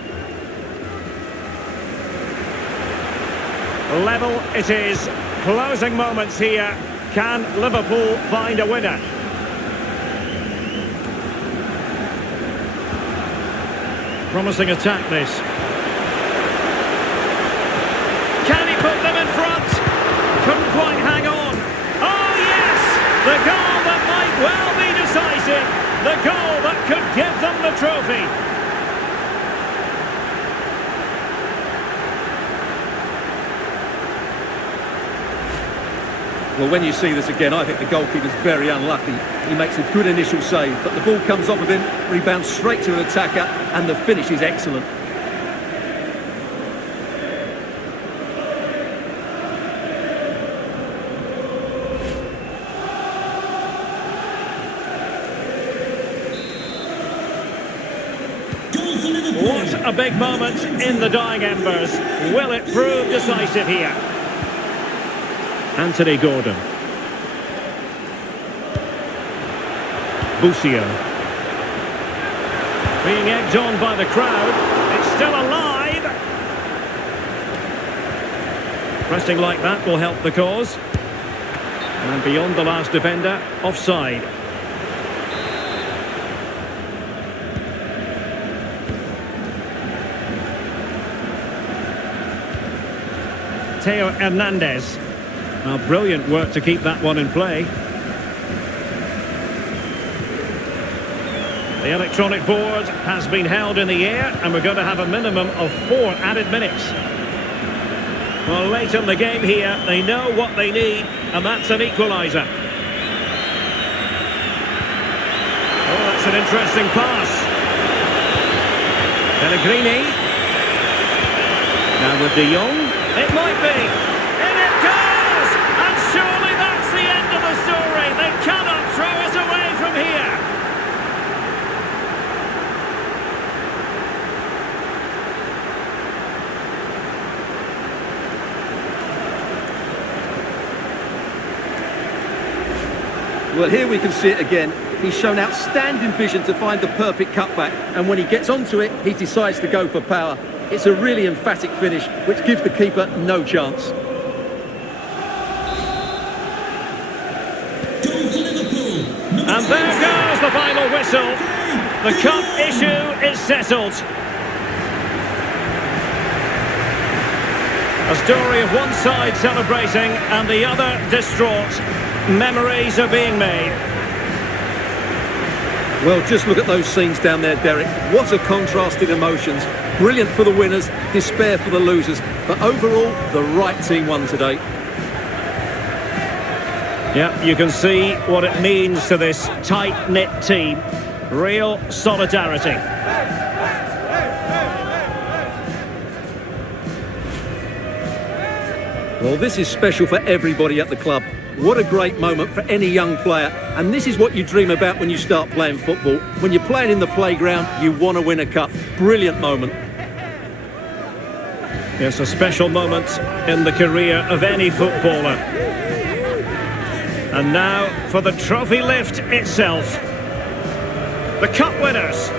Level it is. Closing moments here. Can Liverpool find a winner? Promising attack this. Can he put them in front? Couldn't quite hang on. Oh yes! The goal that might well be decisive. The goal that could give them the trophy. Well, when you see this again, I think the goalkeeper's very unlucky. He makes a good initial save, but the ball comes off of him, rebounds straight to an attacker, and the finish is excellent. What a big moment in the dying embers. Will it prove decisive here? Anthony Gordon. Busio. Being egged on by the crowd. It's still alive. Pressing like that will help the cause. And beyond the last defender, offside. Theo Hernandez. Well, brilliant work to keep that one in play. The electronic board has been held in the air, and we're going to have a minimum of 4 added minutes. Well, late in the game here, they know what they need, and that's an equaliser. Oh, that's an interesting pass. Pellegrini. Now with De Jong, it might be. In it goes! And surely that's the end of the story. They cannot throw us away from here. Well, here we can see it again. He's shown outstanding vision to find the perfect cutback, and when he gets onto it, he decides to go for power. It's a really emphatic finish, which gives the keeper no chance. Goal for Liverpool. And there goes the final whistle. The cup issue is settled. A story of one side celebrating and the other distraught. Memories are being made. Well, just look at those scenes down there, Derek. What a contrast in emotions. Brilliant for the winners, despair for the losers. But overall, the right team won today. Yeah, you can see what it means to this tight-knit team. Real solidarity. Well, this is special for everybody at the club. What a great moment for any young player. And this is what you dream about when you start playing football. When you're playing in the playground, you want to win a cup. Brilliant moment. It's a special moment in the career of any footballer. And now for the trophy lift itself. The cup winners.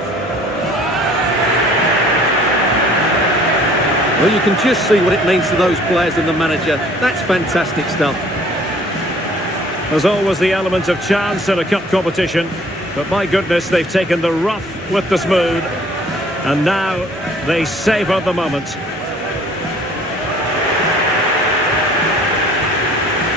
Well, you can just see what it means to those players and the manager. That's fantastic stuff. There's always the element of chance in a cup competition, but my goodness, they've taken the rough with the smooth, and now they savour the moment.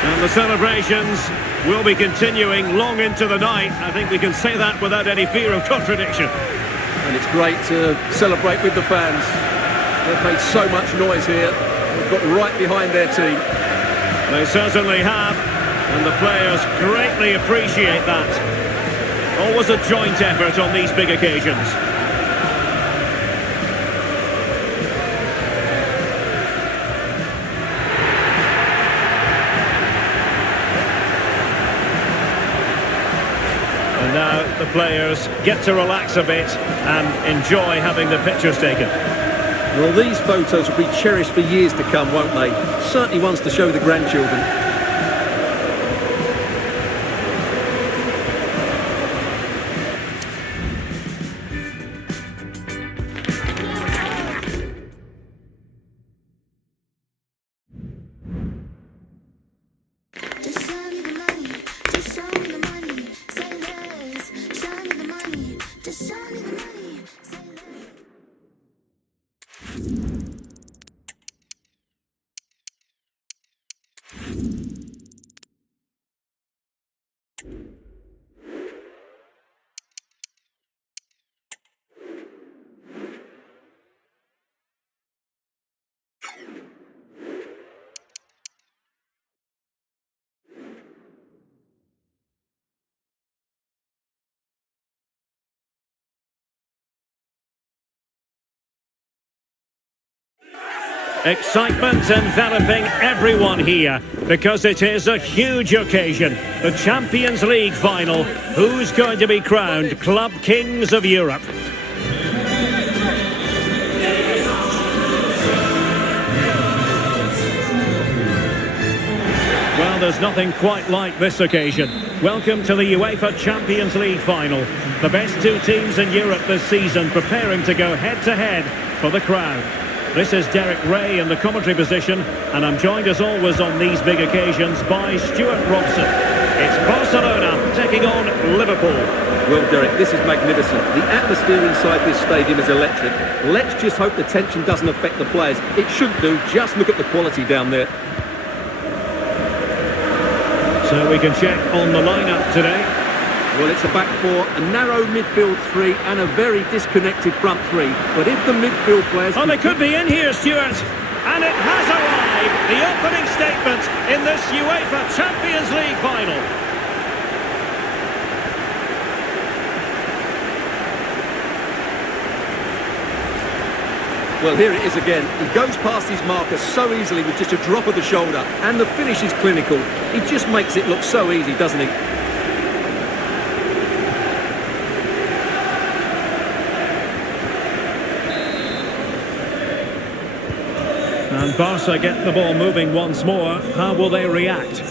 And the celebrations will be continuing long into the night. I think we can say that without any fear of contradiction. And it's great to celebrate with the fans. They've made so much noise here. They've got right behind their team. They certainly have. And the players greatly appreciate that. Always a joint effort on these big occasions. And now the players get to relax a bit and enjoy having the pictures taken. Well, these photos will be cherished for years to come, won't they? Certainly ones to show the grandchildren. Excitement enveloping everyone here because it is a huge occasion. The Champions League final. Who's going to be crowned Club Kings of Europe? Well, there's nothing quite like this occasion. Welcome to the UEFA Champions League final. The best two teams in Europe this season preparing to go head-to-head for the crown. This is Derek Ray in the commentary position, and I'm joined as always on these big occasions by Stuart Robson. It's Barcelona taking on Liverpool. Well, Derek, this is magnificent. The atmosphere inside this stadium is electric. Let's just hope the tension doesn't affect the players. It shouldn't do. Just look at the quality down there. So we can check on the lineup today. Well, it's a back four, a narrow midfield three, and a very disconnected front three. But if the midfield players... Oh, they could be in here, Stuart. And it has arrived. The opening statement in this UEFA Champions League final. Well, here it is again. He goes past his marker so easily with just a drop of the shoulder. And the finish is clinical. He just makes it look so easy, doesn't he? And Barca get the ball moving once more. How will they react?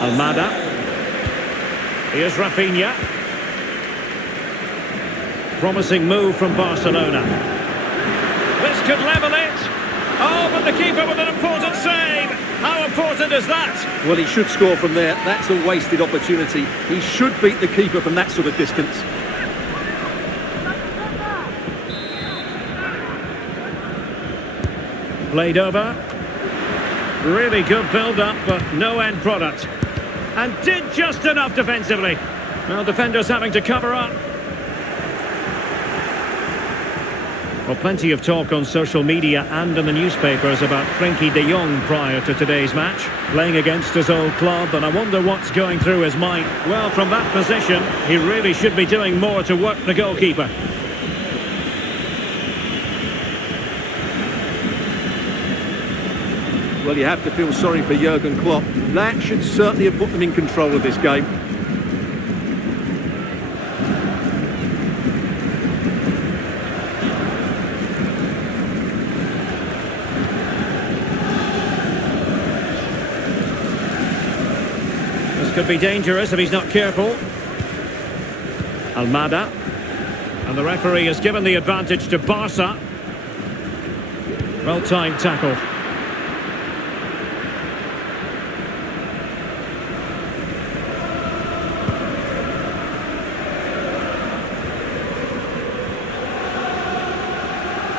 Almada. Here's Rafinha. Promising move from Barcelona. This could level it. Oh, but the keeper with an important save. How important is that? Well, he should score from there. That's a wasted opportunity. He should beat the keeper from that sort of distance. Played over. Really good build-up, but no end product. And did just enough defensively. Well, defenders having to cover up. Well, plenty of talk on social media and in the newspapers about Frenkie de Jong prior to today's match. Playing against his old club, and I wonder what's going through his mind. Well, from that position, he really should be doing more to work the goalkeeper. Well, you have to feel sorry for Jurgen Klopp. That should certainly have put them in control of this game. This could be dangerous if he's not careful. Almada. And the referee has given the advantage to Barca. Well-timed tackle.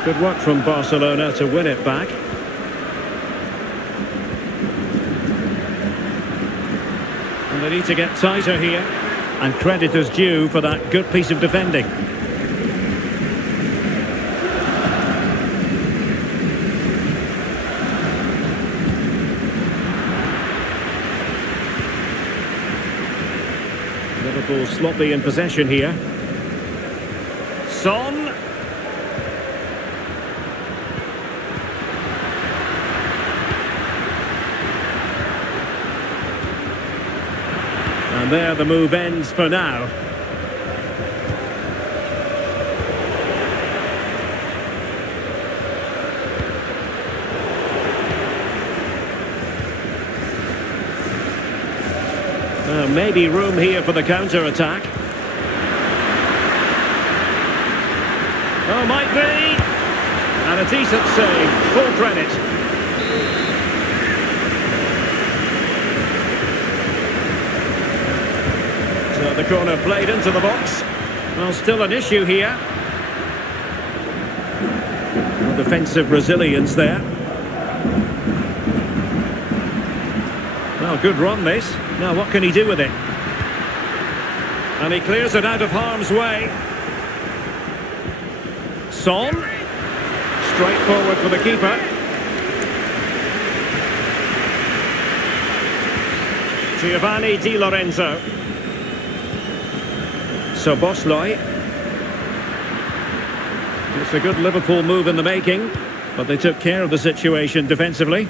Good work from Barcelona to win it back. And they need to get tighter here. And credit is due for that good piece of defending. Liverpool sloppy in possession here. Son. And there the move ends for now. Maybe room here for the counter-attack. Oh, might be. And a decent save. Full credit. So the corner played into the box. Well, still an issue here. Well, defensive resilience there. Well, good run this. Now what can he do with it? And he clears it out of harm's way. Son. Straight forward for the keeper. Giovanni Di Lorenzo. Szoboszlai. It's a good Liverpool move in the making, but they took care of the situation defensively.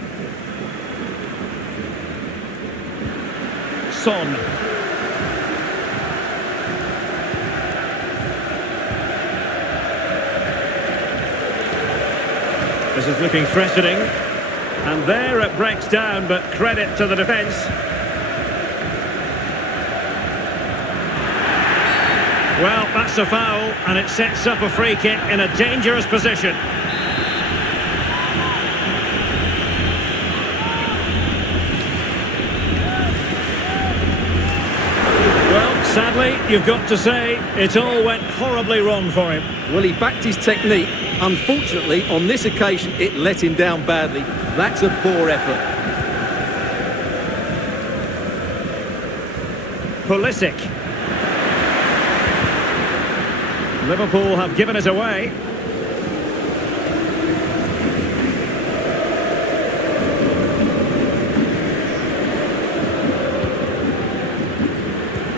Son. This is looking threatening. And there it breaks down, but credit to the defence. Well, that's a foul, and it sets up a free kick in a dangerous position. Sadly, you've got to say, it all went horribly wrong for him. Well, he backed his technique. Unfortunately, on this occasion, it let him down badly. That's a poor effort. Pulisic. Liverpool have given it away.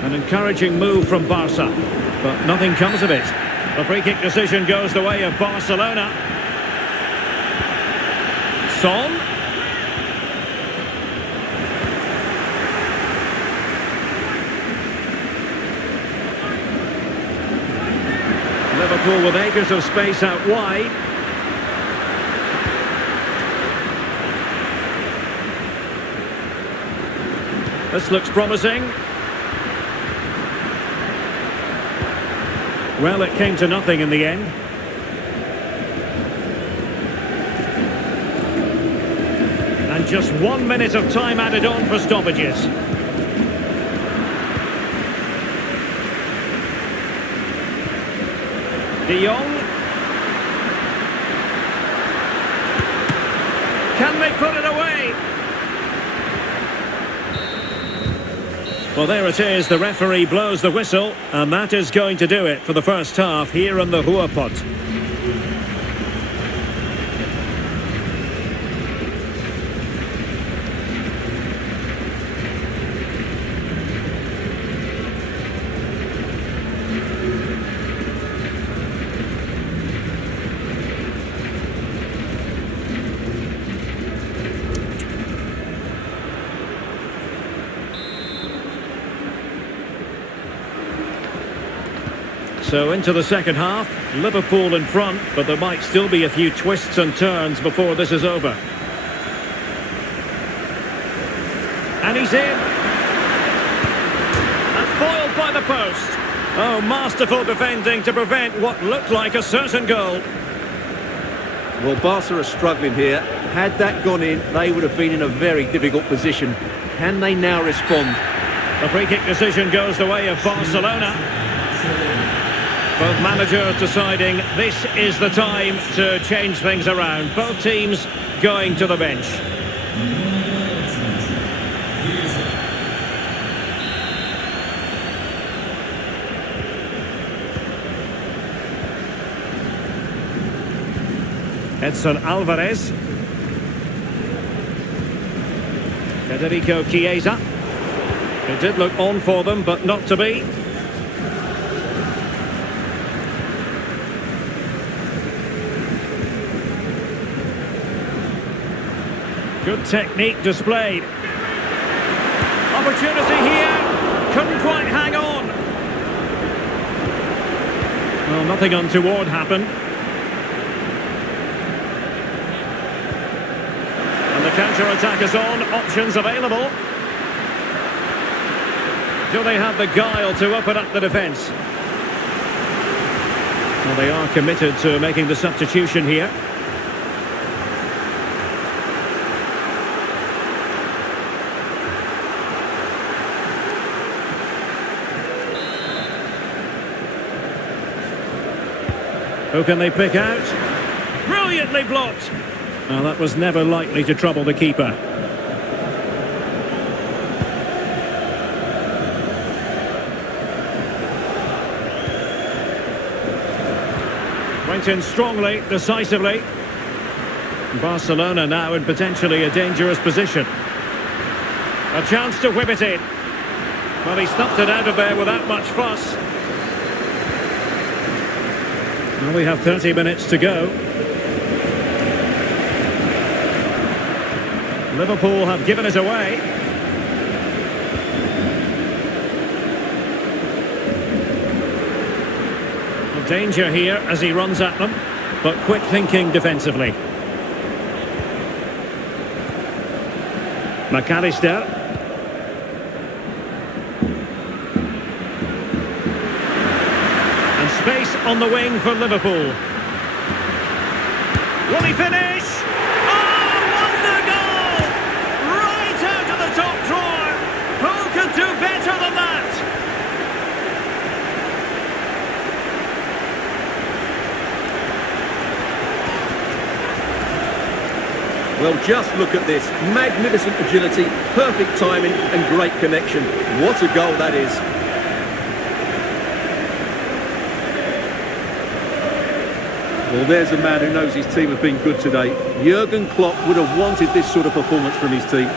An encouraging move from Barca, but nothing comes of it. The free kick decision goes the way of Barcelona. Son. Liverpool with acres of space out wide. This looks promising. Well, it came to nothing in the end. And just 1 minute of time added on for stoppages. De Jong. Can they put it away? Well, there it is. The referee blows the whistle, and that is going to do it for the first half here in the Ruhrpott. So into the second half, Liverpool in front, but there might still be a few twists and turns before this is over. And he's in. And foiled by the post. Oh, masterful defending to prevent what looked like a certain goal. Well, Barca are struggling here. Had that gone in, they would have been in a very difficult position. Can they now respond? The free kick decision goes the way of Barcelona. Both managers deciding this is the time to change things around. Both teams going to the bench. Edson Alvarez. Federico Chiesa. It did look on for them, but not to be. Good technique displayed. Opportunity here. Couldn't quite hang on. Well, nothing untoward happened. And the counter-attack is on. Options available. Do they have the guile to open up the defence? Well, they are committed to making the substitution here. Who can they pick out? Brilliantly blocked. Well, that was never likely to trouble the keeper. Went in strongly, decisively. Barcelona now in potentially a dangerous position. A chance to whip it in. Well, he stuffed it out of there without much fuss. Well, we have 30 minutes to go. Liverpool have given it away. Danger here as he runs at them, but quick thinking defensively. McAllister. And space on the wing for Liverpool. Will he finish? Oh, wonder goal! Right out of the top drawer. Who could do better than that? Well, just look at this. Magnificent agility, perfect timing and great connection. What a goal that is. Well, there's a man who knows his team have been good today. Jurgen Klopp would have wanted this sort of performance from his team.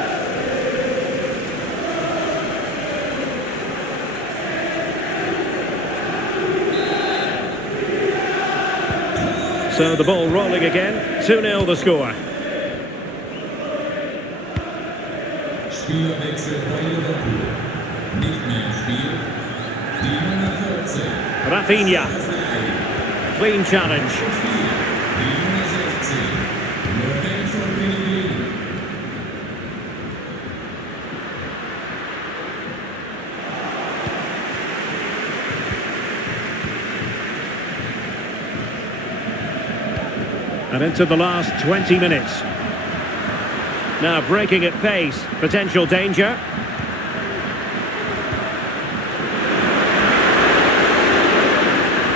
So the ball rolling again. 2-0 the score. Spielerwechsel bei Liverpool. Nicht mehr im Spiel. Die Nummer 14. Rafinha. Clean challenge. Die Nummer 16. Lorenzo Pellegrini. And into the last 20 minutes. Now breaking at pace, potential danger.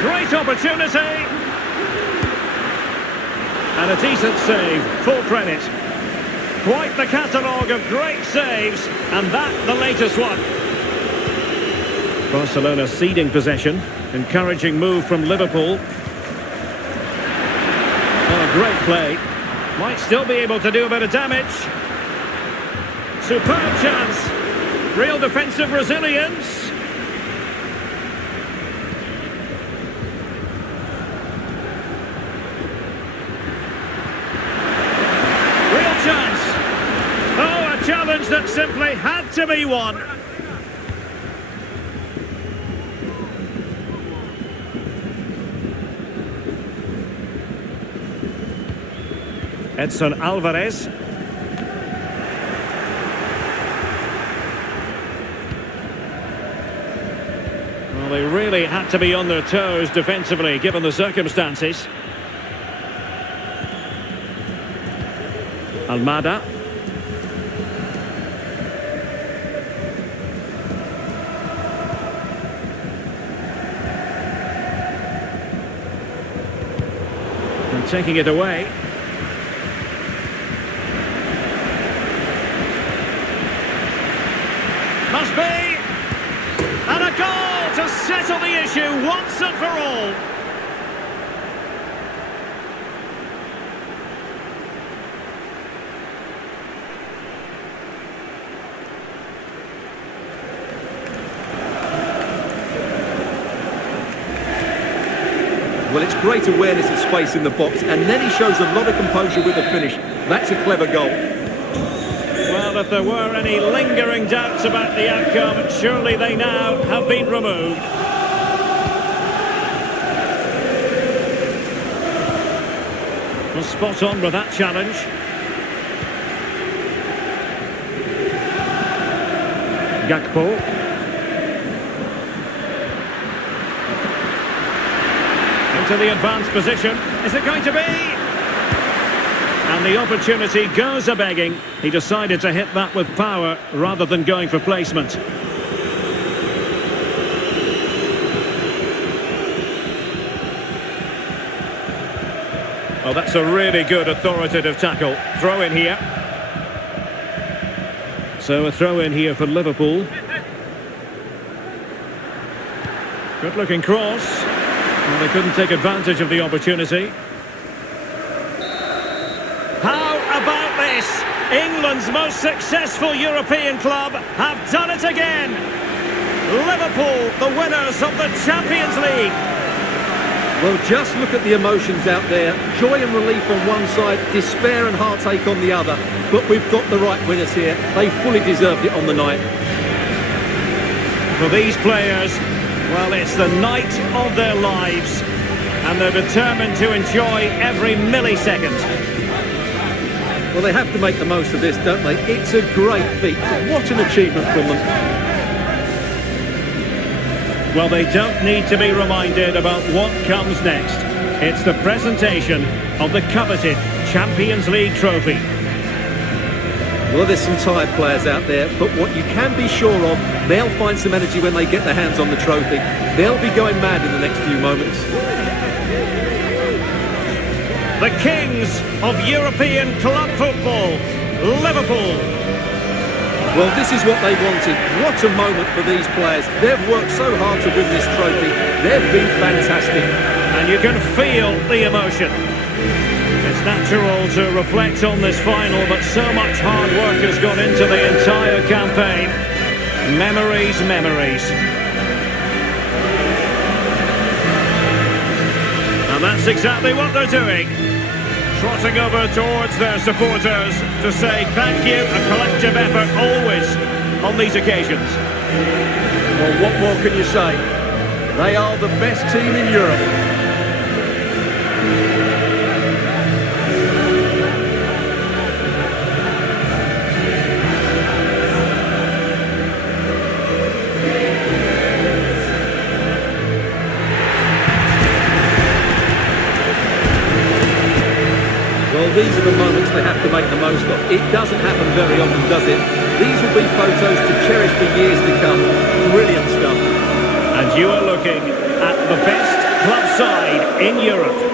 Great opportunity. And a decent save, full credit. Quite the catalogue of great saves, and that the latest one. Barcelona ceding possession, encouraging move from Liverpool. Oh, great play. Might still be able to do a bit of damage. Superb chance. Real defensive resilience. Chance. Oh, a challenge that simply had to be won. Edson Alvarez. Well, they really had to be on their toes defensively, given the circumstances. Almada. And taking it away. Must be! And a goal to settle the issue once and for all. Well, it's great awareness of space in the box, and then he shows a lot of composure with the finish. That's a clever goal. Well, if there were any lingering doubts about the outcome, surely they now have been removed. Well, spot on with that challenge. Gakpo. To the advanced position. Is it going to be? And the opportunity goes a-begging. He decided to hit that with power rather than going for placement. Oh, that's a really good authoritative tackle. Throw in here. So a throw in here for Liverpool. Good looking cross. Well, they couldn't take advantage of the opportunity. How about this? England's most successful European club have done it again. Liverpool, the winners of the Champions League. Well, just look at the emotions out there. Joy and relief on one side, despair and heartache on the other. But we've got the right winners here. They fully deserved it on the night. For these players, well, it's the night of their lives, and they're determined to enjoy every millisecond. Well, they have to make the most of this, don't they? It's a great feat. What an achievement from them. Well, they don't need to be reminded about what comes next. It's the presentation of the coveted Champions League trophy. Well, there's some tired players out there, but what you can be sure of, they'll find some energy when they get their hands on the trophy. They'll be going mad in the next few moments. The kings of European club football, Liverpool. Well, this is what they wanted. What a moment for these players. They've worked so hard to win this trophy. They've been fantastic. And you can feel the emotion. It's natural to reflect on this final, but so much hard work has gone into the entire campaign. Memories, memories. And that's exactly what they're doing. Trotting over towards their supporters to say thank you, a collective effort always on these occasions. Well, what more can you say? They are the best team in Europe. Well, these are the moments they have to make the most of. It doesn't happen very often, does it? These will be photos to cherish for years to come. Brilliant stuff. And you are looking at the best club side in Europe.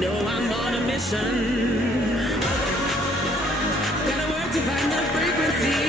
know I'm on a mission. Gotta work to find the frequency.